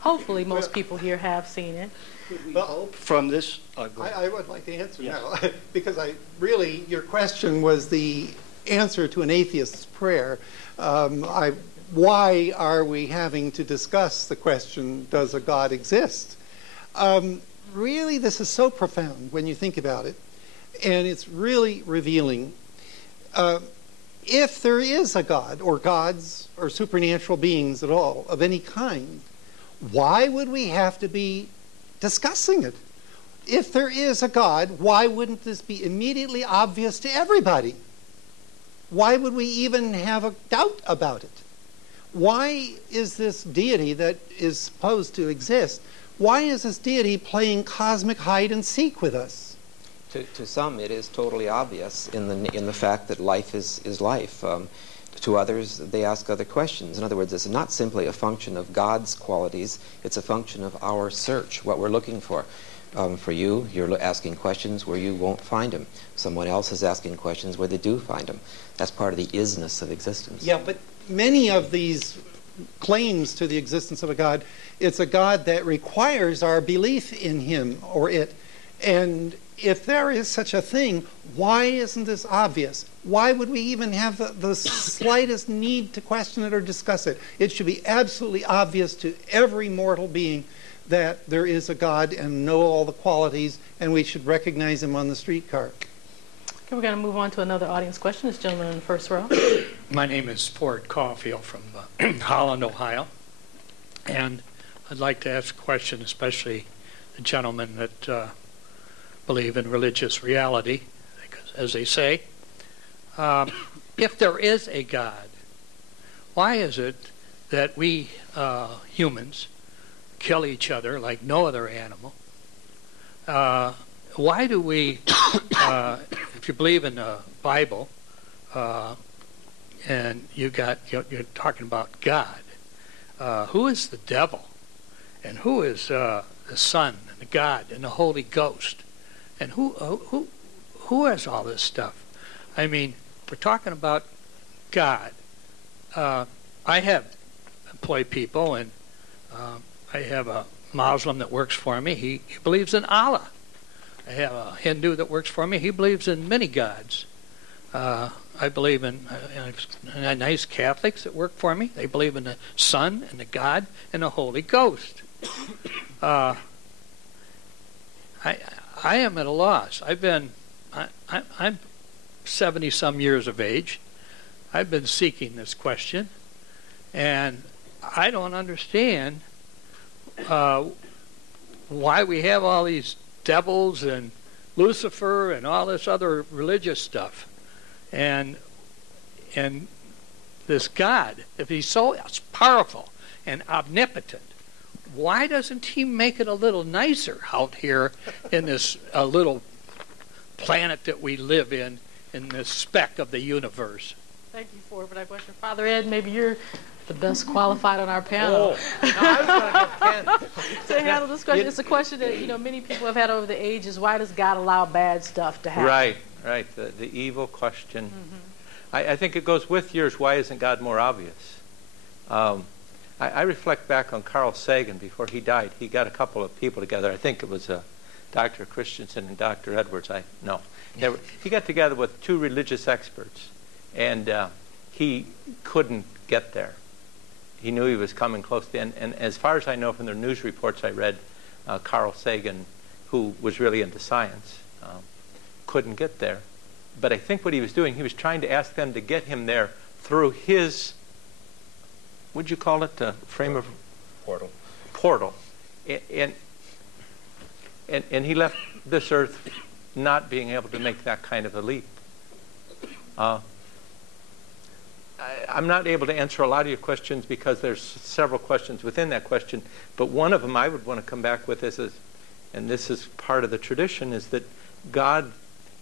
Hopefully most people here have seen it. Could we hope from this? I would like to answer Yes. now, because your question was the answer to an atheist's prayer. Why are we having to discuss the question, does a God exist? Really, this is so profound when you think about it, and it's really revealing. If there is a God, or gods, or supernatural beings at all, of any kind, why would we have to be discussing it? If there is a God, why wouldn't this be immediately obvious to everybody? Why would we even have a doubt about it? Why is this deity that is supposed to exist, why is this deity playing cosmic hide and seek with us? To some, it is totally obvious in the fact that life is life. To others, they ask other questions. In other words, it's not simply a function of God's qualities, it's a function of our search, what we're looking for. For you, you're asking questions where you won't find them. Someone else is asking questions where they do find them. That's part of the isness of existence. Yeah, but many of these claims to the existence of a God, it's a God that requires our belief in Him or it. And if there is such a thing, why isn't this obvious? Why would we even have the slightest need to question it or discuss it? It should be absolutely obvious to every mortal being that there is a God and know all the qualities, and we should recognize Him on the streetcar. Okay, we're going to move on to another audience question. This gentleman in the first row. My name is Ford Caulfield from Holland, Ohio. And I'd like to ask a question, especially the gentlemen that believe in religious reality, because, as they say, if there is a God, why is it that we humans kill each other like no other animal? Why do we if you believe in the Bible, and you're talking about God, who is the devil, and who is the Son and the God and the Holy Ghost, and who has all this stuff? I mean, we're talking about God. I have employed people, and I have a Muslim that works for me. He believes in Allah. I have a Hindu that works for me. He believes in many gods. I believe in nice Catholics that work for me. They believe in the Son and the God and the Holy Ghost. I am at a loss. I'm 70-some years of age. I've been seeking this question, and I don't understand why we have all these devils and Lucifer and all this other religious stuff. And this God, if he's so powerful and omnipotent, why doesn't he make it a little nicer out here in this little planet that we live in this speck of the universe? Thank you for that question. Father Ed, maybe you're the best qualified on our panel to handle this question. It's a question that many people have had over the ages. Why does God allow bad stuff to happen? Right. The evil question. I think it goes with yours. Why isn't God more obvious? I reflect back on Carl Sagan before he died. He got a couple of people together. I think it was Dr. Christensen and Dr. Edwards. He got together with two religious experts, and he couldn't get there. He knew he was coming close to the end. And as far as I know from the news reports I read, Carl Sagan, who was really into science, couldn't get there. But I think what he was doing, he was trying to ask them to get him there through his, what'd you call it, frame of... Portal. And he left this earth not being able to make that kind of a leap. I'm not able to answer a lot of your questions because there's several questions within that question, but one of them I would want to come back with is, and this is part of the tradition, is that God,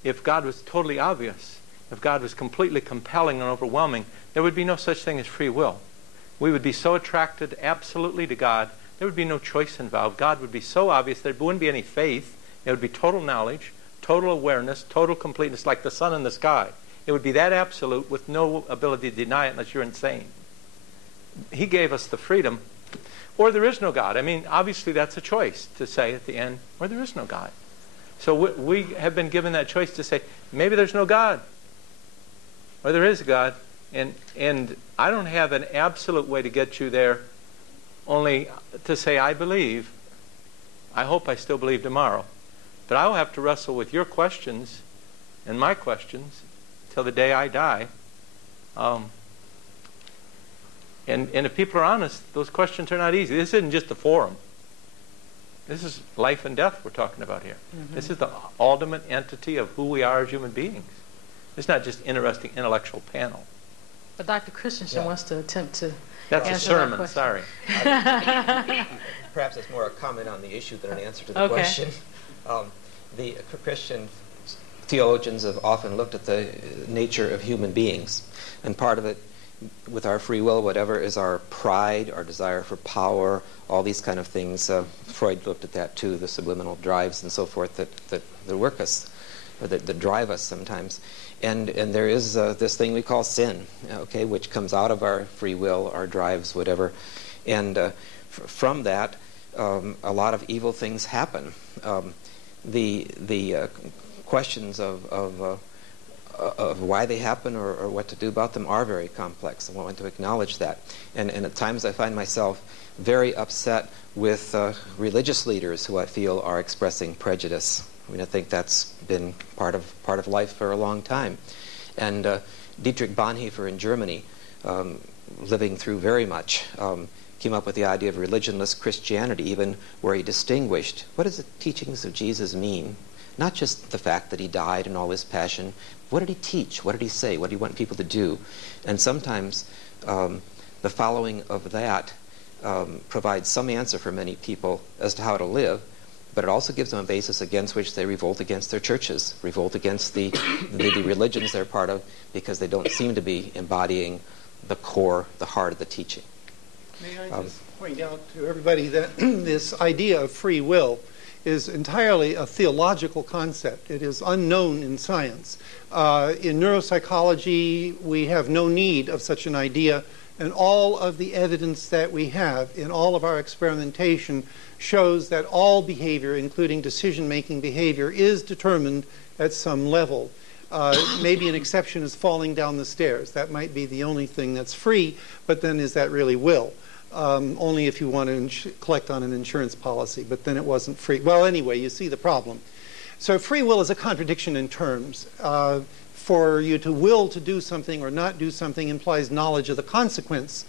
if God was totally obvious, if God was completely compelling and overwhelming, there would be no such thing as free will. We would be so attracted absolutely to God, there would be no choice involved. God would be so obvious, there wouldn't be any faith. It would be total knowledge, total awareness, total completeness, like the sun in the sky. It would be that absolute with no ability to deny it unless you're insane. He gave us the freedom, or there is no God. I mean, obviously that's a choice to say at the end, or there is no God. So we have been given that choice to say, maybe there's no God, or there is a God, and I don't have an absolute way to get you there, only to say I believe. I hope I still believe tomorrow. But I will have to wrestle with your questions and my questions till the day I die. And if people are honest, those questions are not easy. This isn't just a forum. This is life and death we're talking about here. This is the ultimate entity of who we are as human beings. It's not just interesting intellectual panel. But Dr. Christensen wants to attempt to That's answer a sermon, that sorry. Perhaps it's more a comment on the issue than an answer to the question. The Christian theologians have often looked at the nature of human beings, and part of it, with our free will, whatever, is our pride, our desire for power, all these kind of things. Freud looked at that too, the subliminal drives and so forth that work us, or that drive us sometimes. And there is this thing we call sin, which comes out of our free will, our drives, whatever. And from that, a lot of evil things happen. The questions of why they happen or what to do about them are very complex. I want to acknowledge that. And at times I find myself very upset with religious leaders who I feel are expressing prejudice. I mean, I think that's been part of life for a long time. And Dietrich Bonhoeffer in Germany, living through very much, came up with the idea of religionless Christianity, even where he distinguished what does the teachings of Jesus mean? Not just the fact that he died and all his passion. What did he teach? What did he say? What did he want people to do? And sometimes the following of that provides some answer for many people as to how to live. but it also gives them a basis against which they revolt against their churches, revolt against the religions they're part of, because they don't seem to be embodying the core, the heart of the teaching. May I just point out to everybody that this idea of free will is entirely a theological concept. It is unknown in science. In neuropsychology, we have no need of such an idea, and all of the evidence that we have in all of our experimentation shows that all behavior, including decision-making behavior, is determined at some level. Maybe an exception is falling down the stairs. That might be the only thing that's free, but then is that really will? Only if you want to collect on an insurance policy, but then it wasn't free. Well, anyway, you see the problem. So free will is a contradiction in terms. For you to will to do something or not do something implies knowledge of the consequence,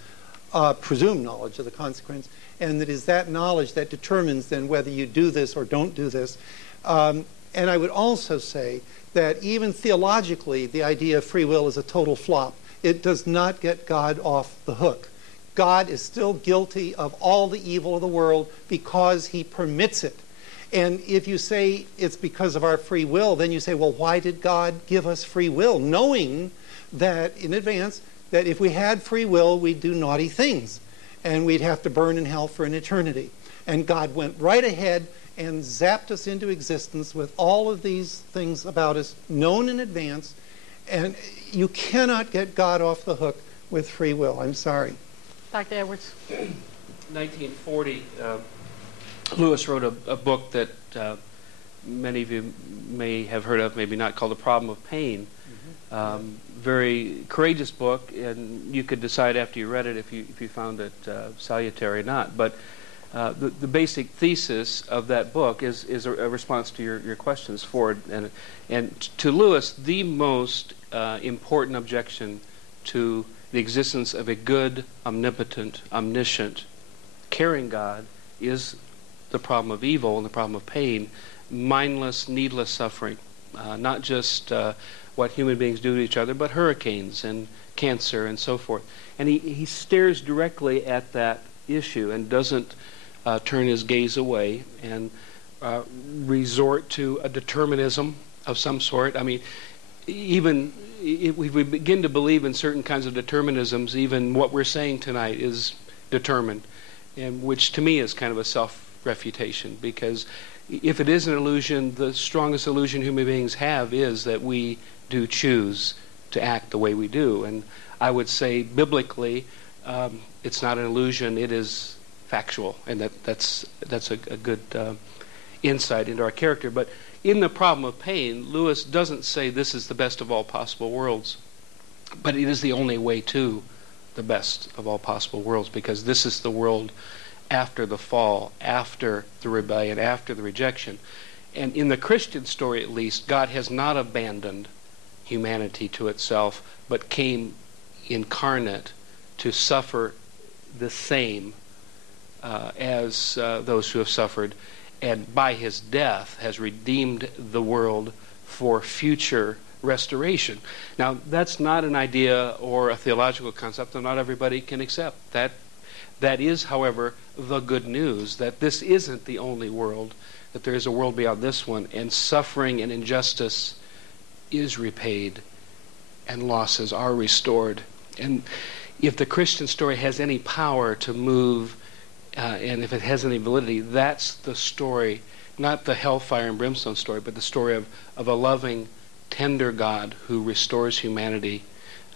presumed knowledge of the consequence, and it is that knowledge that determines then whether you do this or don't do this. And I would also say that even theologically, the idea of free will is a total flop. It does not get God off the hook. God is still guilty of all the evil of the world because he permits it. And if you say it's because of our free will, then you say, well, why did God give us free will? Knowing that in advance, that if we had free will, we'd do naughty things. And we'd have to burn in hell for an eternity. And God went right ahead and zapped us into existence with all of these things about us known in advance. And you cannot get God off the hook with free will. I'm sorry. Dr. Edwards. 1940, Lewis wrote a book that many of you may have heard of, maybe not, called The Problem of Pain. Very courageous book, and you could decide after you read it if you found it salutary or not. But the basic thesis of that book is a response to your questions, Ford. And to Lewis, the most important objection to the existence of a good, omnipotent, omniscient, caring God is the problem of evil and the problem of pain, mindless, needless suffering, not just what human beings do to each other, but hurricanes and cancer and so forth. And he stares directly at that issue and doesn't turn his gaze away and resort to a determinism of some sort. I mean, even if we begin to believe in certain kinds of determinisms, even what we're saying tonight is determined, and which to me is kind of a self-refutation, because if it is an illusion, the strongest illusion human beings have is that we do choose to act the way we do. And I would say biblically, it's not an illusion, it is factual, and that's a good insight into our character. But in The Problem of Pain, Lewis doesn't say this is the best of all possible worlds, but it is the only way to the best of all possible worlds, because this is the world after the fall, after the rebellion, after the rejection. And in the Christian story, at least, God has not abandoned humanity to itself, but came incarnate to suffer the same as those who have suffered, and by his death has redeemed the world for future restoration. Now, that's not an idea or a theological concept that not everybody can accept. That is, however, the good news, that this isn't the only world, that there is a world beyond this one, and suffering and injustice is repaid, and losses are restored. And if the Christian story has any power to move, and if it has any validity, that's the story, not the hellfire and brimstone story, but the story of a loving, tender God who restores humanity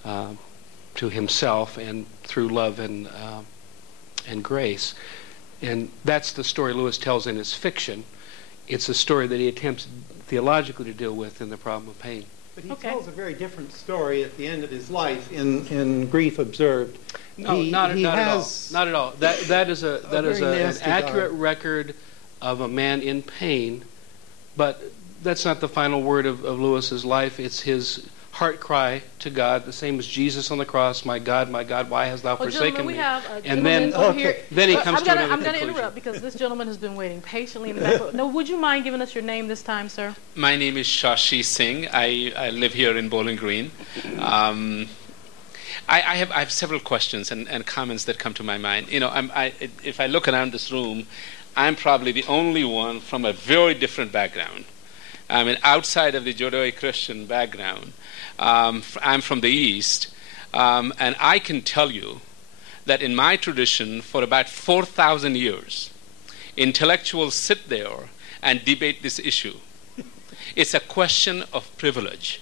to himself and through love and grace. And that's the story Lewis tells in his fiction. It's a story that he attempts theologically to deal with in The Problem of Pain. But he tells a very different story at the end of his life in Grief Observed. No, not at all. Not at all. That is an accurate record of a man in pain, but that's not the final word of Lewis's life. It's his heart cry to God, the same as Jesus on the cross, my God, why hast thou forsaken me? And then he comes to another conclusion. I'm going to interrupt because this gentleman has been waiting patiently in the back. No, would you mind giving us your name this time, sir? My name is Shashi Singh. I live here in Bowling Green. I have several questions and comments that come to my mind. You know, if I look around this room, I'm probably the only one from a very different background. I mean, outside of the Judeo-Christian background, I'm from the East, and I can tell you that in my tradition, for about 4,000 years, intellectuals sit there and debate this issue. It's a question of privilege.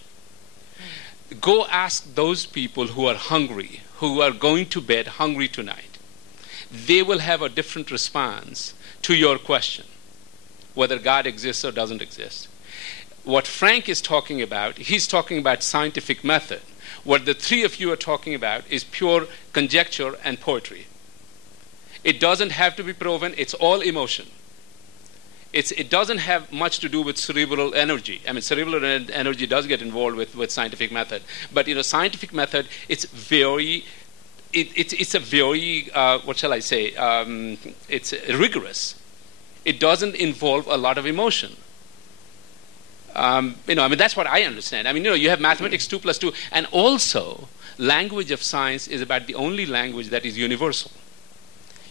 Go ask those people who are hungry, who are going to bed hungry tonight. They will have a different response to your question, whether God exists or doesn't exist. What Frank is talking about, he's talking about scientific method. What the three of you are talking about is pure conjecture and poetry. It doesn't have to be proven. It's all emotion. It doesn't have much to do with cerebral energy. I mean, cerebral energy does get involved with scientific method. But, scientific method, it's a very, what shall I say, it's rigorous. It doesn't involve a lot of emotion. That's what I understand. I mean, you have mathematics 2 + 2, and also language of science is about the only language that is universal.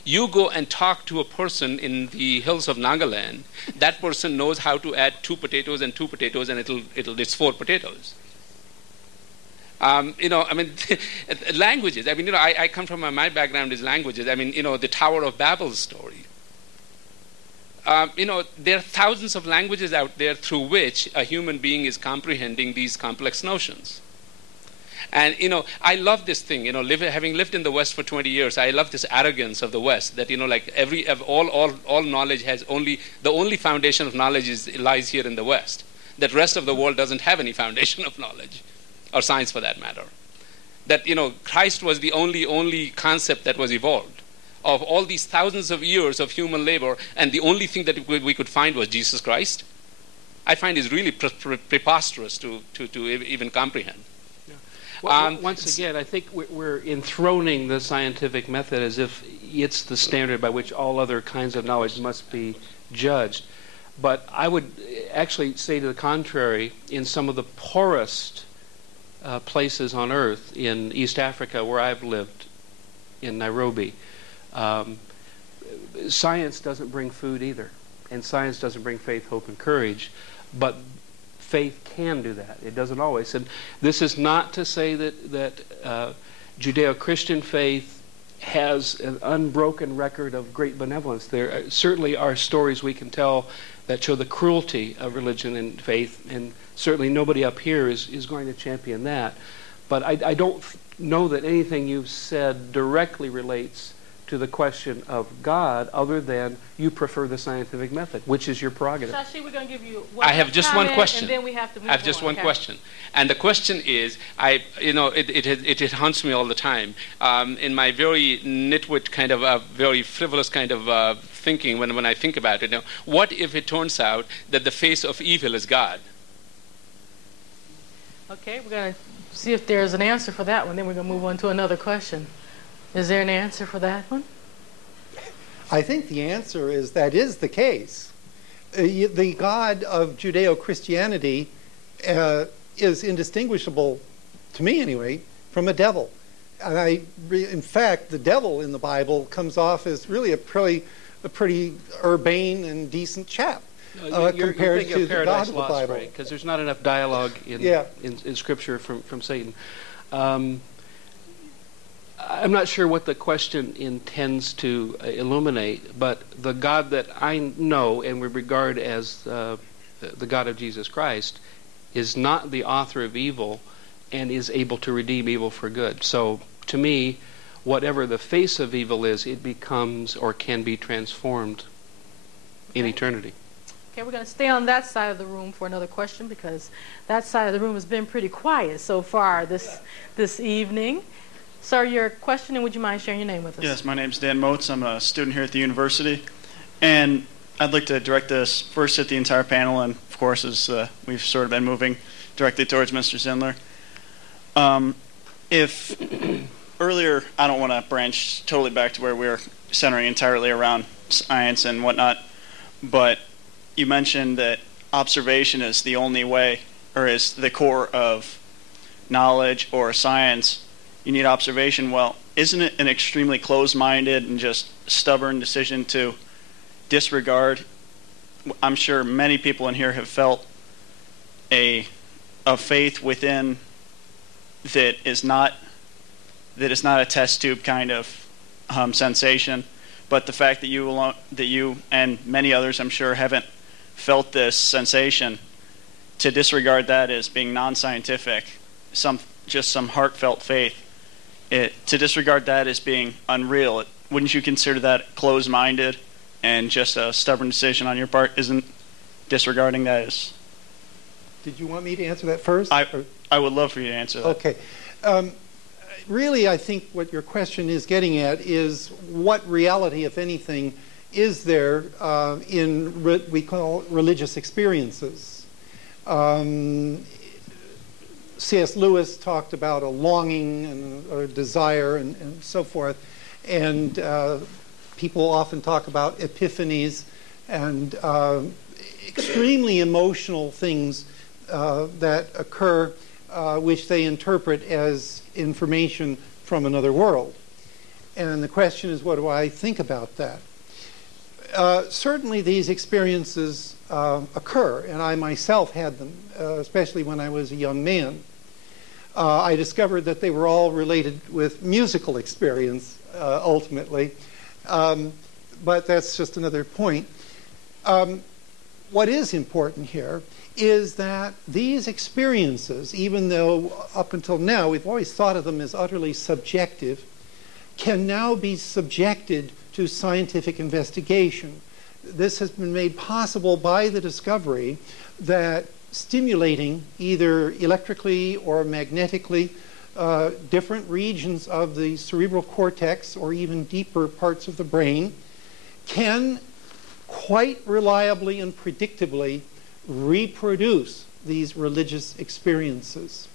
You go and talk to a person in the hills of Nagaland, that person knows how to add 2 potatoes and 2 potatoes, and it's 4 potatoes. Languages. I mean, I come from my background is languages. I mean, the Tower of Babel story. There are thousands of languages out there through which a human being is comprehending these complex notions. And, I love this thing, having lived in the West for 20 years, I love this arrogance of the West that, all knowledge has the only foundation of knowledge lies here in the West. That rest of the world doesn't have any foundation of knowledge, or science for that matter. That, Christ was the only concept that was evolved of all these thousands of years of human labor, and the only thing that we could find was Jesus Christ. I find is really preposterous to even comprehend. Well, once again, I think we're enthroning the scientific method as if it's the standard by which all other kinds of knowledge must be judged. But I would actually say to the contrary, in some of the poorest places on earth, in East Africa where I've lived, in Nairobi, science doesn't bring food either. And science doesn't bring faith, hope, and courage. But faith can do that. It doesn't always. And this is not to say that Judeo-Christian faith has an unbroken record of great benevolence. There certainly are stories we can tell that show the cruelty of religion and faith, and certainly nobody up here is going to champion that. But I don't know that anything you've said directly relates to the question of God, other than you prefer the scientific method, which is your prerogative. Shashi, we're going to give you I have just one question. And then we have to move I have just one question. And the question is, it haunts me all the time. In my very nitwit kind of, very frivolous kind of thinking, when I think about it, what if it turns out that the face of evil is God? Okay, we're going to see if there's an answer for that one. Then we're going to move on to another question. Is there an answer for that one? I think the answer is that is the case. The God of Judeo-Christianity is indistinguishable, to me anyway, from a devil. And in fact, the devil in the Bible comes off as really a pretty urbane and decent chap compared to the God of the Bible. Right? Because there's not enough dialogue in Scripture from Satan. I'm not sure what the question intends to illuminate, but the God that I know and we regard as the God of Jesus Christ is not the author of evil and is able to redeem evil for good. So, to me, whatever the face of evil is, it becomes or can be transformed in eternity. Okay, we're going to stay on that side of the room for another question, because that side of the room has been pretty quiet so far this evening. Sir, your question, and would you mind sharing your name with us? Yes, my name's Dan Motes. I'm a student here at the university. And I'd like to direct this first at the entire panel, and of course, as we've sort of been moving directly towards Mr. Zindler. If earlier, I don't want to branch totally back to where we were centering entirely around science and whatnot, but you mentioned that observation is the only way, or is the core of knowledge or science. You need observation. Well, isn't it an extremely closed-minded and just stubborn decision to disregard. I'm sure many people in here have felt a faith within that is not a test tube kind of sensation, but the fact that you and many others, I'm sure, haven't felt this sensation, to disregard that as being non-scientific, just some heartfelt faith, to disregard that as being unreal, wouldn't you consider that closed-minded and just a stubborn decision on your part? Isn't disregarding that as... Did you want me to answer that first? I would love for you to answer that. Okay. Really, I think what your question is getting at is what reality, if anything, is there in what we call religious experiences. C.S. Lewis talked about a longing and a desire and so forth, and people often talk about epiphanies and extremely emotional things that occur, which they interpret as information from another world. And the question is, what do I think about that? Certainly these experiences occur, and I myself had them, especially when I was a young man. I discovered that they were all related with musical experience, ultimately. But that's just another point. What is important here is that these experiences, even though up until now we've always thought of them as utterly subjective, can now be subjected to scientific investigation. This has been made possible by the discovery that stimulating either electrically or magnetically different regions of the cerebral cortex or even deeper parts of the brain can quite reliably and predictably reproduce these religious experiences.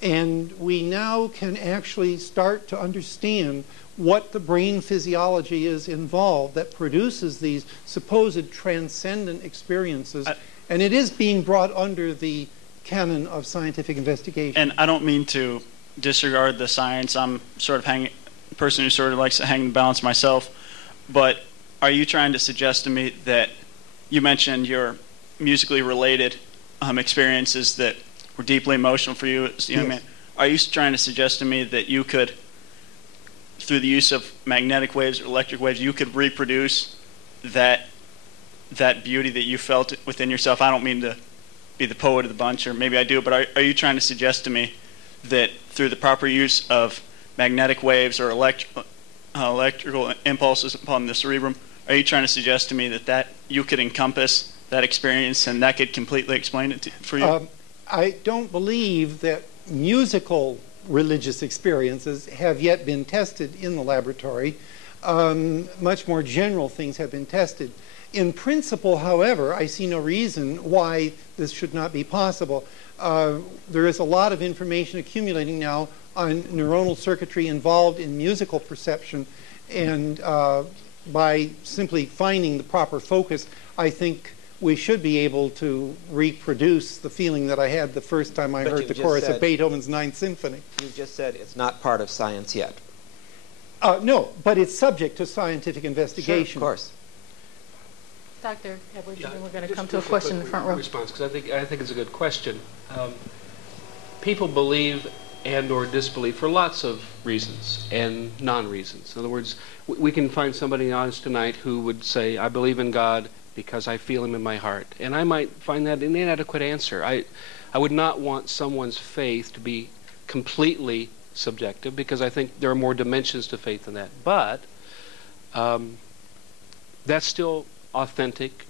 And we now can actually start to understand what the brain physiology is involved that produces these supposed transcendent experiences. And it is being brought under the canon of scientific investigation. And I don't mean to disregard the science. I'm sort of a person who sort of likes to hang the balance myself. But are you trying to suggest to me that you mentioned your musically related experiences that were deeply emotional for you as a young man? Are you trying to suggest to me that you could, through the use of magnetic waves or electric waves, you could reproduce that beauty that you felt within yourself? I don't mean to be the poet of the bunch, or maybe I do, but are you trying to suggest to me that through the proper use of magnetic waves or electrical impulses upon the cerebrum, are you trying to suggest to me that you could encompass that experience and that could completely explain it for you? I don't believe that musical religious experiences have yet been tested in the laboratory. Much more general things have been tested. In principle, however, I see no reason why this should not be possible. There is a lot of information accumulating now on neuronal circuitry involved in musical perception, and by simply finding the proper focus, I think we should be able to reproduce the feeling that I had the first time I heard the chorus of Beethoven's Ninth Symphony. You just said it's not part of science yet. No, but it's subject to scientific investigation. Sure, of course. Dr. Edwards, we're going to come to a question in the front row. Response, because I think it's a good question. People believe and or disbelieve for lots of reasons and non-reasons. In other words, we can find somebody in the audience tonight who would say, I believe in God because I feel him in my heart. And I might find that an inadequate answer. I would not want someone's faith to be completely subjective, because I think there are more dimensions to faith than that. But that's still authentic,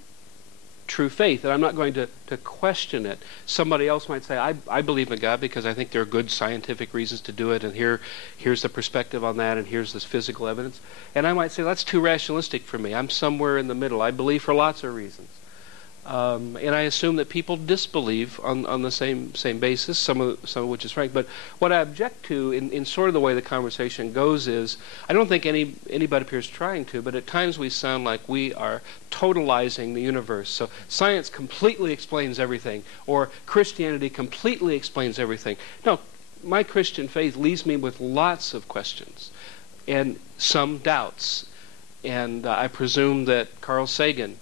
true faith, and I'm not going to question it. Somebody else might say, I believe in God because I think there are good scientific reasons to do it, and here's the perspective on that, and here's this physical evidence. And I might say, that's too rationalistic for me. I'm somewhere in the middle. I believe for lots of reasons. And I assume that people disbelieve on the same basis, some of which is frank. But what I object to in sort of the way the conversation goes is, I don't think anybody appears trying to, but at times we sound like we are totalizing the universe. So science completely explains everything, or Christianity completely explains everything. No, my Christian faith leaves me with lots of questions and some doubts. And I presume that Carl Sagan,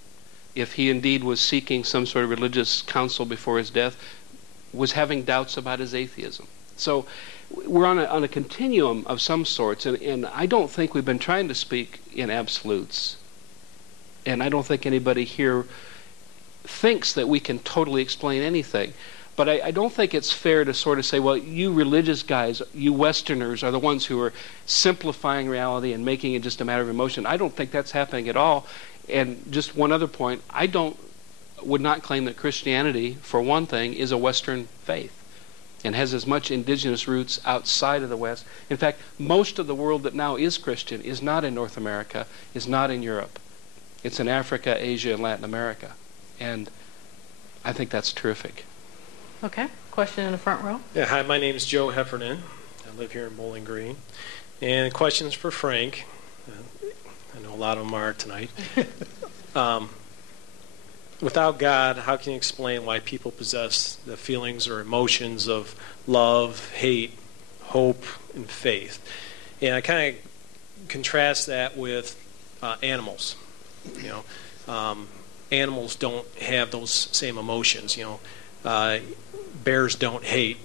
if he indeed was seeking some sort of religious counsel before his death, was having doubts about his atheism. So we're on a continuum of some sorts, and I don't think we've been trying to speak in absolutes. And I don't think anybody here thinks that we can totally explain anything. But I don't think it's fair to sort of say, well, you religious guys, you Westerners are the ones who are simplifying reality and making it just a matter of emotion. I don't think that's happening at all. And just one other point, would not claim that Christianity, for one thing, is a Western faith and has as much indigenous roots outside of the West. In fact, most of the world that now is Christian is not in North America, is not in Europe. It's in Africa, Asia, and Latin America. And I think that's terrific. Okay, question in the front row. Yeah, hi, my name is Joe Heffernan. I live here in Bowling Green. And the question's for Frank. I know a lot of them are tonight. Without God, how can you explain why people possess the feelings or emotions of love, hate, hope, and faith? And I kind of contrast that with animals. Animals don't have those same emotions. Bears don't hate.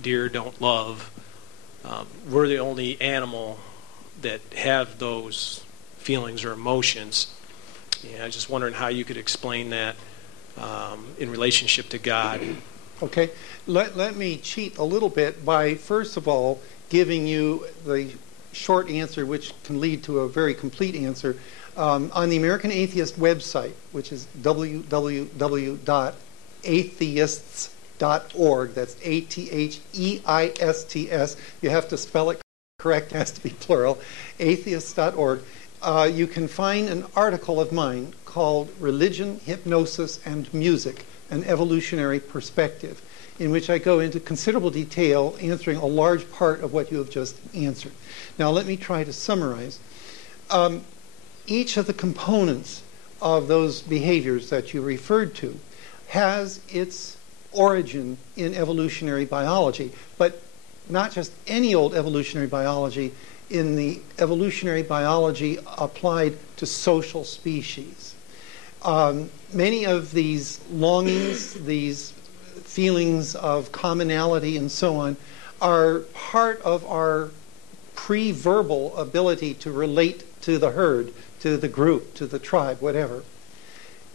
Deer don't love. We're the only animal that have those feelings or emotions. I was just wondering how you could explain that in relationship to God. Okay, let me cheat a little bit by, first of all, giving you the short answer, which can lead to a very complete answer. On the American Atheist website, which is www.atheists.org, that's ATHEISTS, you have to spell it correct, it has to be plural, atheists.org. You can find an article of mine called Religion, Hypnosis, and Music, an Evolutionary Perspective, in which I go into considerable detail answering a large part of what you have just answered. Now let me try to summarize. Each of the components of those behaviors that you referred to has its origin in evolutionary biology, but not just any old evolutionary biology, in the evolutionary biology applied to social species. Many of these longings, these feelings of commonality and so on, are part of our pre-verbal ability to relate to the herd, to the group, to the tribe, whatever.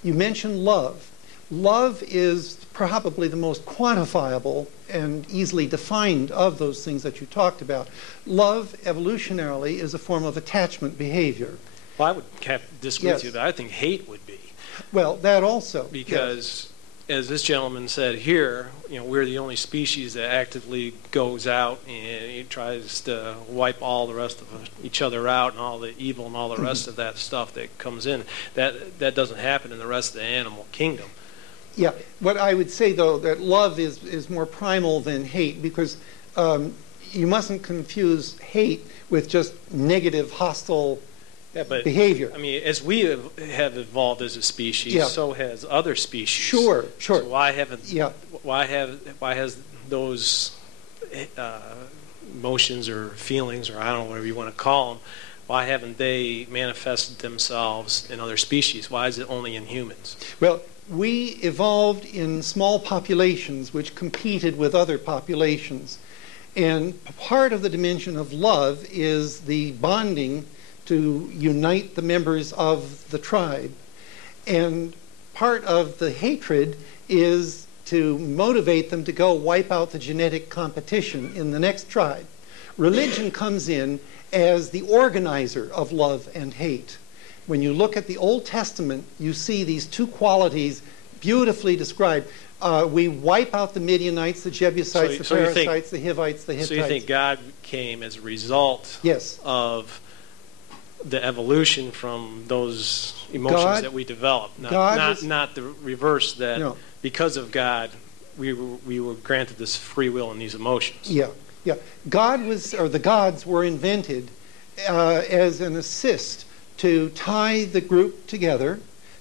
You mentioned love. Love is probably the most quantifiable and easily defined of those things that you talked about. Love, evolutionarily, is a form of attachment behavior. Well, I would disagree with you, but I think hate would be. Well, that also. Because, as this gentleman said here, we're the only species that actively goes out and he tries to wipe all the rest of each other out and all the evil and all the rest of that stuff that comes in. That doesn't happen in the rest of the animal kingdom. Yeah, what I would say, though, that love is more primal than hate, because you mustn't confuse hate with just negative, hostile behavior. I mean, as we have evolved as a species, so has other species. Sure. So why has those emotions or feelings, or I don't know, whatever you want to call them, why haven't they manifested themselves in other species? Why is it only in humans? Well, we evolved in small populations which competed with other populations. And part of the dimension of love is the bonding to unite the members of the tribe. And part of the hatred is to motivate them to go wipe out the genetic competition in the next tribe. Religion comes in as the organizer of love and hate. When you look at the Old Testament, you see these two qualities beautifully described. We wipe out the Midianites, the Jebusites, the Perizzites, the Hivites, the Hittites. So you think God came as a result of the evolution from those emotions that we developed, not the reverse, that because of God we were granted this free will and these emotions. Yeah. The gods were invented as an assist to tie the group together,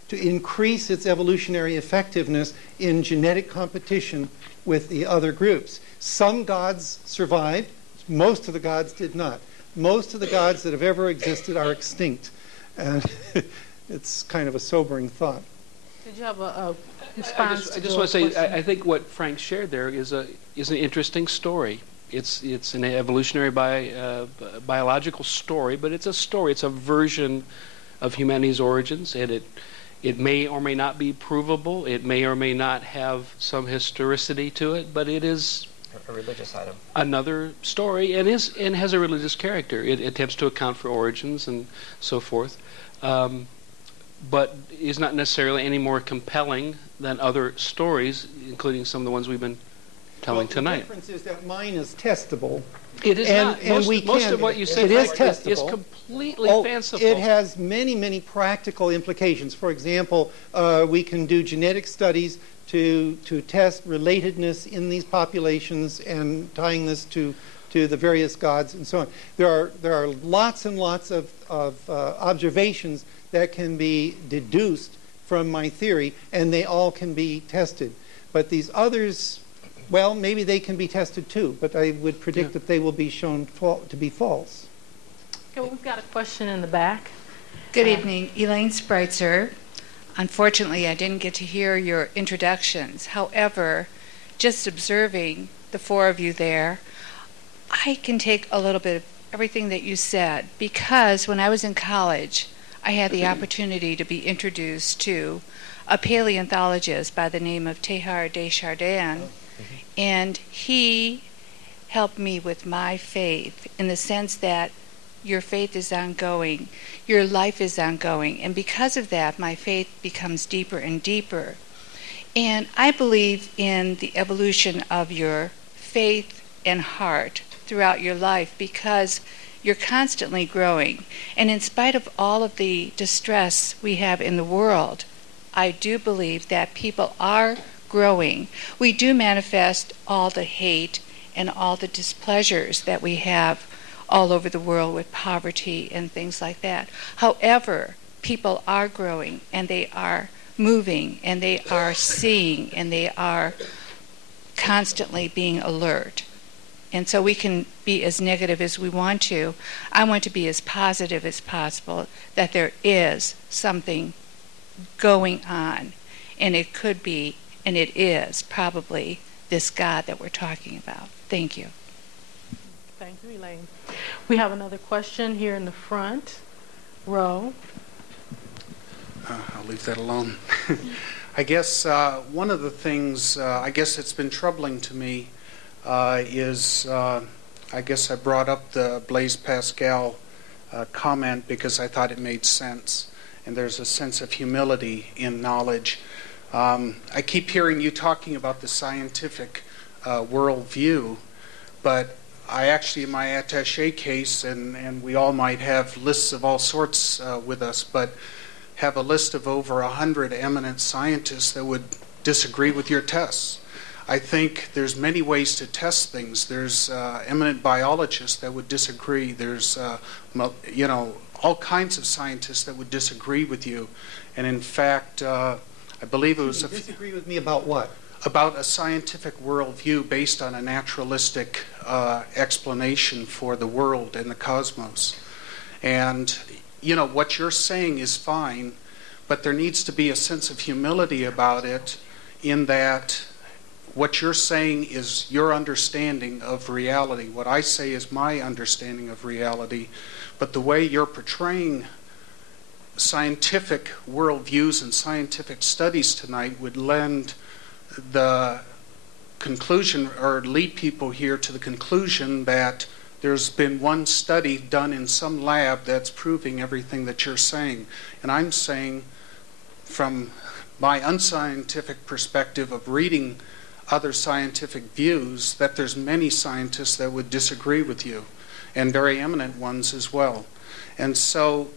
to increase its evolutionary effectiveness in genetic competition with the other groups. Some gods survived, most of the gods did not. most of the gods that have ever existed are extinct. And it's kind of a sobering thought. Did you have a response? I just want to say, I think what Frank shared there is an interesting story. It's an evolutionary biological story, but it's a story. It's a version of humanity's origins, and it may or may not be provable. It may or may not have some historicity to it, but it is a religious item. Another story, and has a religious character. It attempts to account for origins and so forth, but is not necessarily any more compelling than other stories, including some of the ones we've been telling tonight. The difference is that mine is testable. It is not. And most of what you said is testable. Is completely fanciful. It has many, many practical implications. For example, we can do genetic studies to test relatedness in these populations and tying this to the various gods and so on. There are lots and lots of observations that can be deduced from my theory, and they all can be tested. But these others, well, maybe they can be tested too, but I would predict that they will be shown to be false. Okay, well, we've got a question in the back. Good evening, Elaine Spreitzer. Unfortunately, I didn't get to hear your introductions. However, just observing the four of you there, I can take a little bit of everything that you said, because when I was in college, I had the opportunity to be introduced to a paleontologist by the name of Teilhard de Chardin, and he helped me with my faith in the sense that your faith is ongoing, your life is ongoing, and because of that, my faith becomes deeper and deeper. And I believe in the evolution of your faith and heart throughout your life, because you're constantly growing. And in spite of all of the distress we have in the world, I do believe that people are growing. We do manifest all the hate and all the displeasures that we have all over the world with poverty and things like that. However, people are growing, and they are moving, and they are seeing, and they are constantly being alert. And so we can be as negative as we want to. I want to be as positive as possible, that there is something going on, and it could be, and it is probably this God that we're talking about. Thank you. Thank you, Elaine. We have another question here in the front row. I'll leave that alone. I guess one of the things I guess that's been troubling to me is I guess I brought up the Blaise Pascal comment because I thought it made sense, and there's a sense of humility in knowledge. I keep hearing you talking about the scientific worldview, but I actually, in my attaché case, and we all might have lists of all sorts with us, but have a list of over 100 eminent scientists that would disagree with your tests. I think there's many ways to test things. There's eminent biologists that would disagree. There's, all kinds of scientists that would disagree with you. And in fact, I believe it was disagree with me about what? About a scientific worldview based on a naturalistic explanation for the world and the cosmos. And, what you're saying is fine, but there needs to be a sense of humility about it, in that what you're saying is your understanding of reality. What I say is my understanding of reality. But the way you're portraying scientific worldviews and scientific studies tonight would lend the conclusion, or lead people here to the conclusion, that there's been one study done in some lab that's proving everything that you're saying. And I'm saying, from my unscientific perspective of reading other scientific views, that there's many scientists that would disagree with you, and very eminent ones as well. And so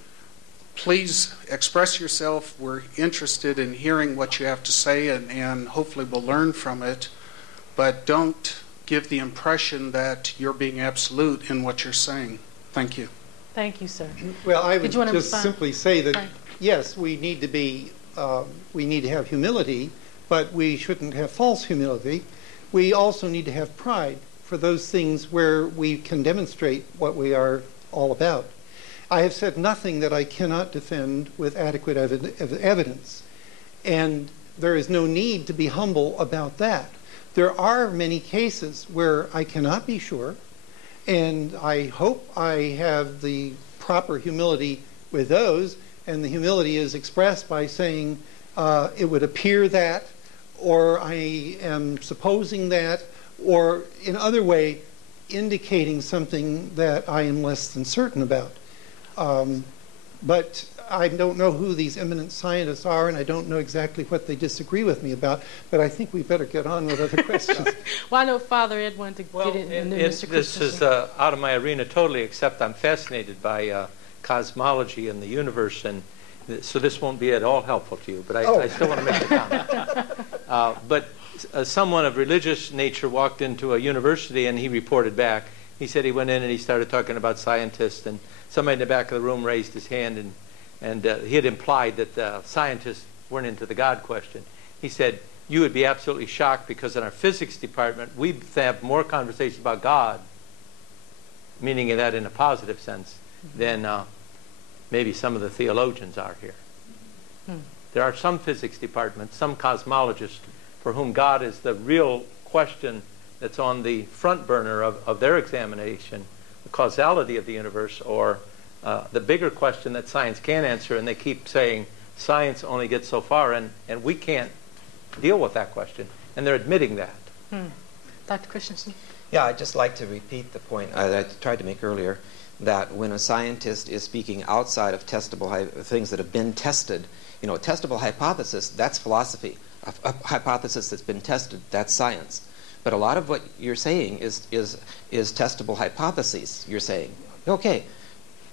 please express yourself. We're interested in hearing what you have to say, and hopefully we'll learn from it. But don't give the impression that you're being absolute in what you're saying. Thank you. Thank you, sir. Well, I would just simply say that, yes, we need to have humility, but we shouldn't have false humility. We also need to have pride for those things where we can demonstrate what we are all about. I have said nothing that I cannot defend with adequate evidence, and there is no need to be humble about that. There are many cases where I cannot be sure, and I hope I have the proper humility with those, and the humility is expressed by saying it would appear that, or I am supposing that, or in other way indicating something that I am less than certain about. But I don't know who these eminent scientists are, and I don't know exactly what they disagree with me about, but I think we better get on with other questions. Well, I know Father Ed wanted to get it, and then Mr. This is out of my arena totally, except I'm fascinated by cosmology and the universe, and so this won't be at all helpful to you, but I still want to make a comment. But someone of religious nature walked into a university, and he reported back. He said he went in and he started talking about scientists, and somebody in the back of the room raised his hand, and he had implied that scientists weren't into the God question. He said, you would be absolutely shocked because in our physics department, we have more conversations about God, meaning that in a positive sense, than maybe some of the theologians are here. There are some physics departments, some cosmologists, for whom God is the real question that's on the front burner of their examination, the causality of the universe, or the bigger question that science can answer, and they keep saying science only gets so far, and we can't deal with that question, and they're admitting that. Dr. Christensen? Yeah, I'd just like to repeat the point I tried to make earlier, that when a scientist is speaking outside of testable things that have been tested, a testable hypothesis, that's philosophy. A hypothesis that's been tested, that's science. But a lot of what you're saying is testable hypotheses, you're saying. Okay,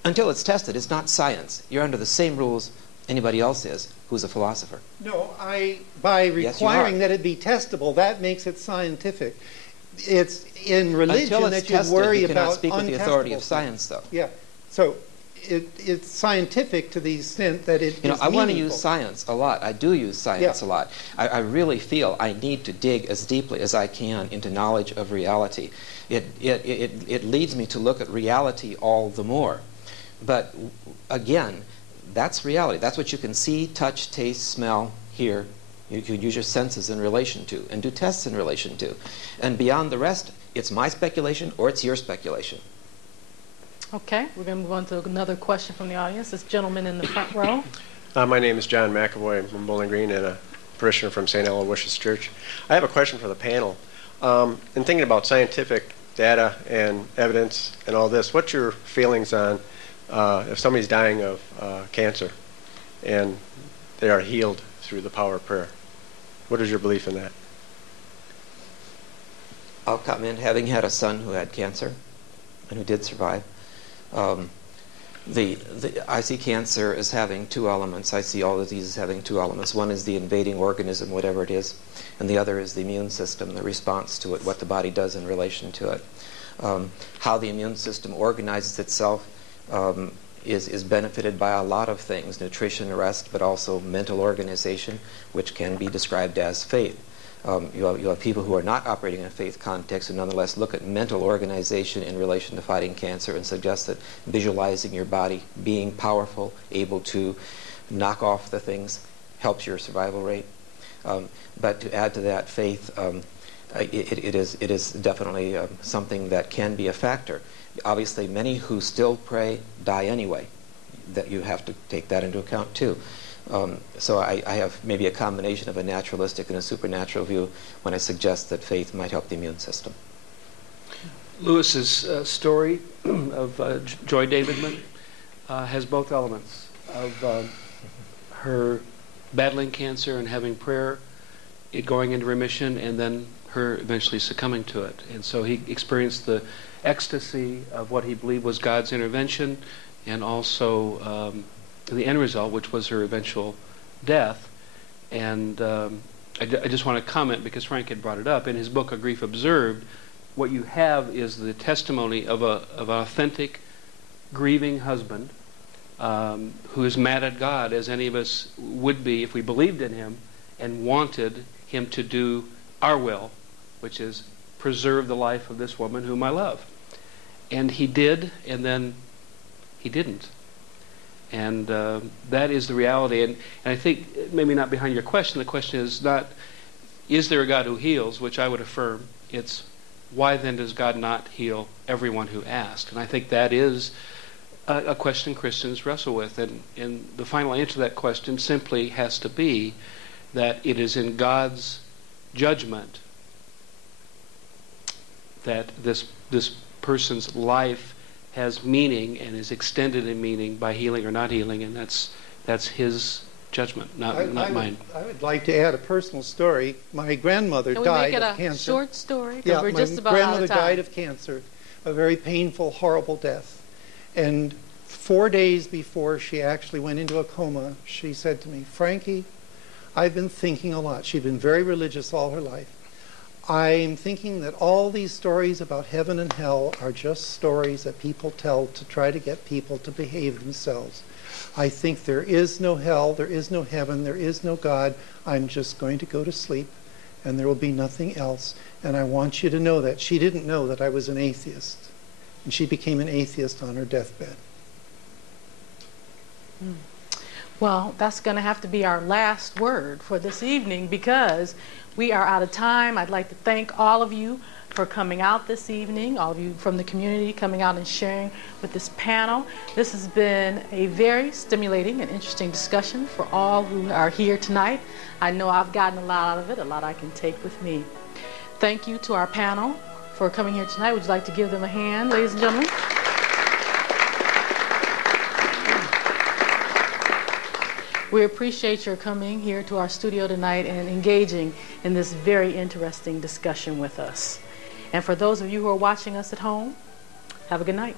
until it's tested, it's not science. You're under the same rules anybody else is who's a philosopher. No, by requiring that it be testable, that makes it scientific. It's in religion that you worry you about cannot speak with the authority of untestable science, though. Yeah, so it's scientific to the extent that it is I want to meaningful. use science a lot. I do use science a lot. I really feel I need to dig as deeply as I can into knowledge of reality. It leads me to look at reality all the more. But again, that's reality. That's what you can see, touch, taste, smell, hear. You can use your senses in relation to and do tests in relation to. And beyond the rest, it's my speculation or it's your speculation. Okay, we're going to move on to another question from the audience. This gentleman in the front row. My name is John McAvoy. I'm from Bowling Green and a parishioner from St. Aloysius Church. I have a question for the panel. In thinking about scientific data and evidence and all this, what's your feelings on if somebody's dying of cancer and they are healed through the power of prayer? What is your belief in that? I'll comment, having had a son who had cancer and who did survive. I see cancer as having two elements. I see all disease as having two elements. One is the invading organism, whatever it is, and the other is the immune system, the response to it, what the body does in relation to it. How the immune system organizes itself is benefited by a lot of things, nutrition, rest, but also mental organization, which can be described as faith. You have people who are not operating in a faith context who nonetheless look at mental organization in relation to fighting cancer and suggest that visualizing your body being powerful, able to knock off the things, helps your survival rate. But to add to that, faith, it is definitely something that can be a factor. Obviously, many who still pray die anyway. That you have to take that into account too. So I have maybe a combination of a naturalistic and a supernatural view when I suggest that faith might help the immune system. Lewis's story of Joy Davidman has both elements of her battling cancer and having prayer, it going into remission, and then her eventually succumbing to it. And so he experienced the ecstasy of what he believed was God's intervention, and also the end result, which was her eventual death. And I just want to comment, because Frank had brought it up, in his book, A Grief Observed, what you have is the testimony of an authentic, grieving husband who is mad at God, as any of us would be if we believed in him and wanted him to do our will, which is preserve the life of this woman whom I love. And he did, and then He didn't. And that is the reality. And I think, maybe not behind your question, the question is not, is there a God who heals, which I would affirm. It's, why then does God not heal everyone who asks? And I think that is a question Christians wrestle with. And the final answer to that question simply has to be that it is in God's judgment that this person's life has meaning and is extended in meaning by healing or not healing, and that's his judgment, not mine. I would like to add a personal story. My grandmother died of cancer. Can we make it a short story? Yeah, we're just about my out grandmother of time. died of cancer, a very painful, horrible death. And 4 days before she actually went into a coma, she said to me, "Frankie, I've been thinking a lot." She'd been very religious all her life. "I'm thinking that all these stories about heaven and hell are just stories that people tell to try to get people to behave themselves. I think there is no hell, there is no heaven, there is no God. I'm just going to go to sleep, and there will be nothing else. And I want you to know that." She didn't know that I was an atheist. And she became an atheist on her deathbed. Well, that's going to have to be our last word for this evening because we are out of time. I'd like to thank all of you for coming out this evening, all of you from the community coming out and sharing with this panel. This has been a very stimulating and interesting discussion for all who are here tonight. I know I've gotten a lot out of it, a lot I can take with me. Thank you to our panel for coming here tonight. Would you like to give them a hand, ladies and gentlemen? We appreciate your coming here to our studio tonight and engaging in this very interesting discussion with us. And for those of you who are watching us at home, have a good night.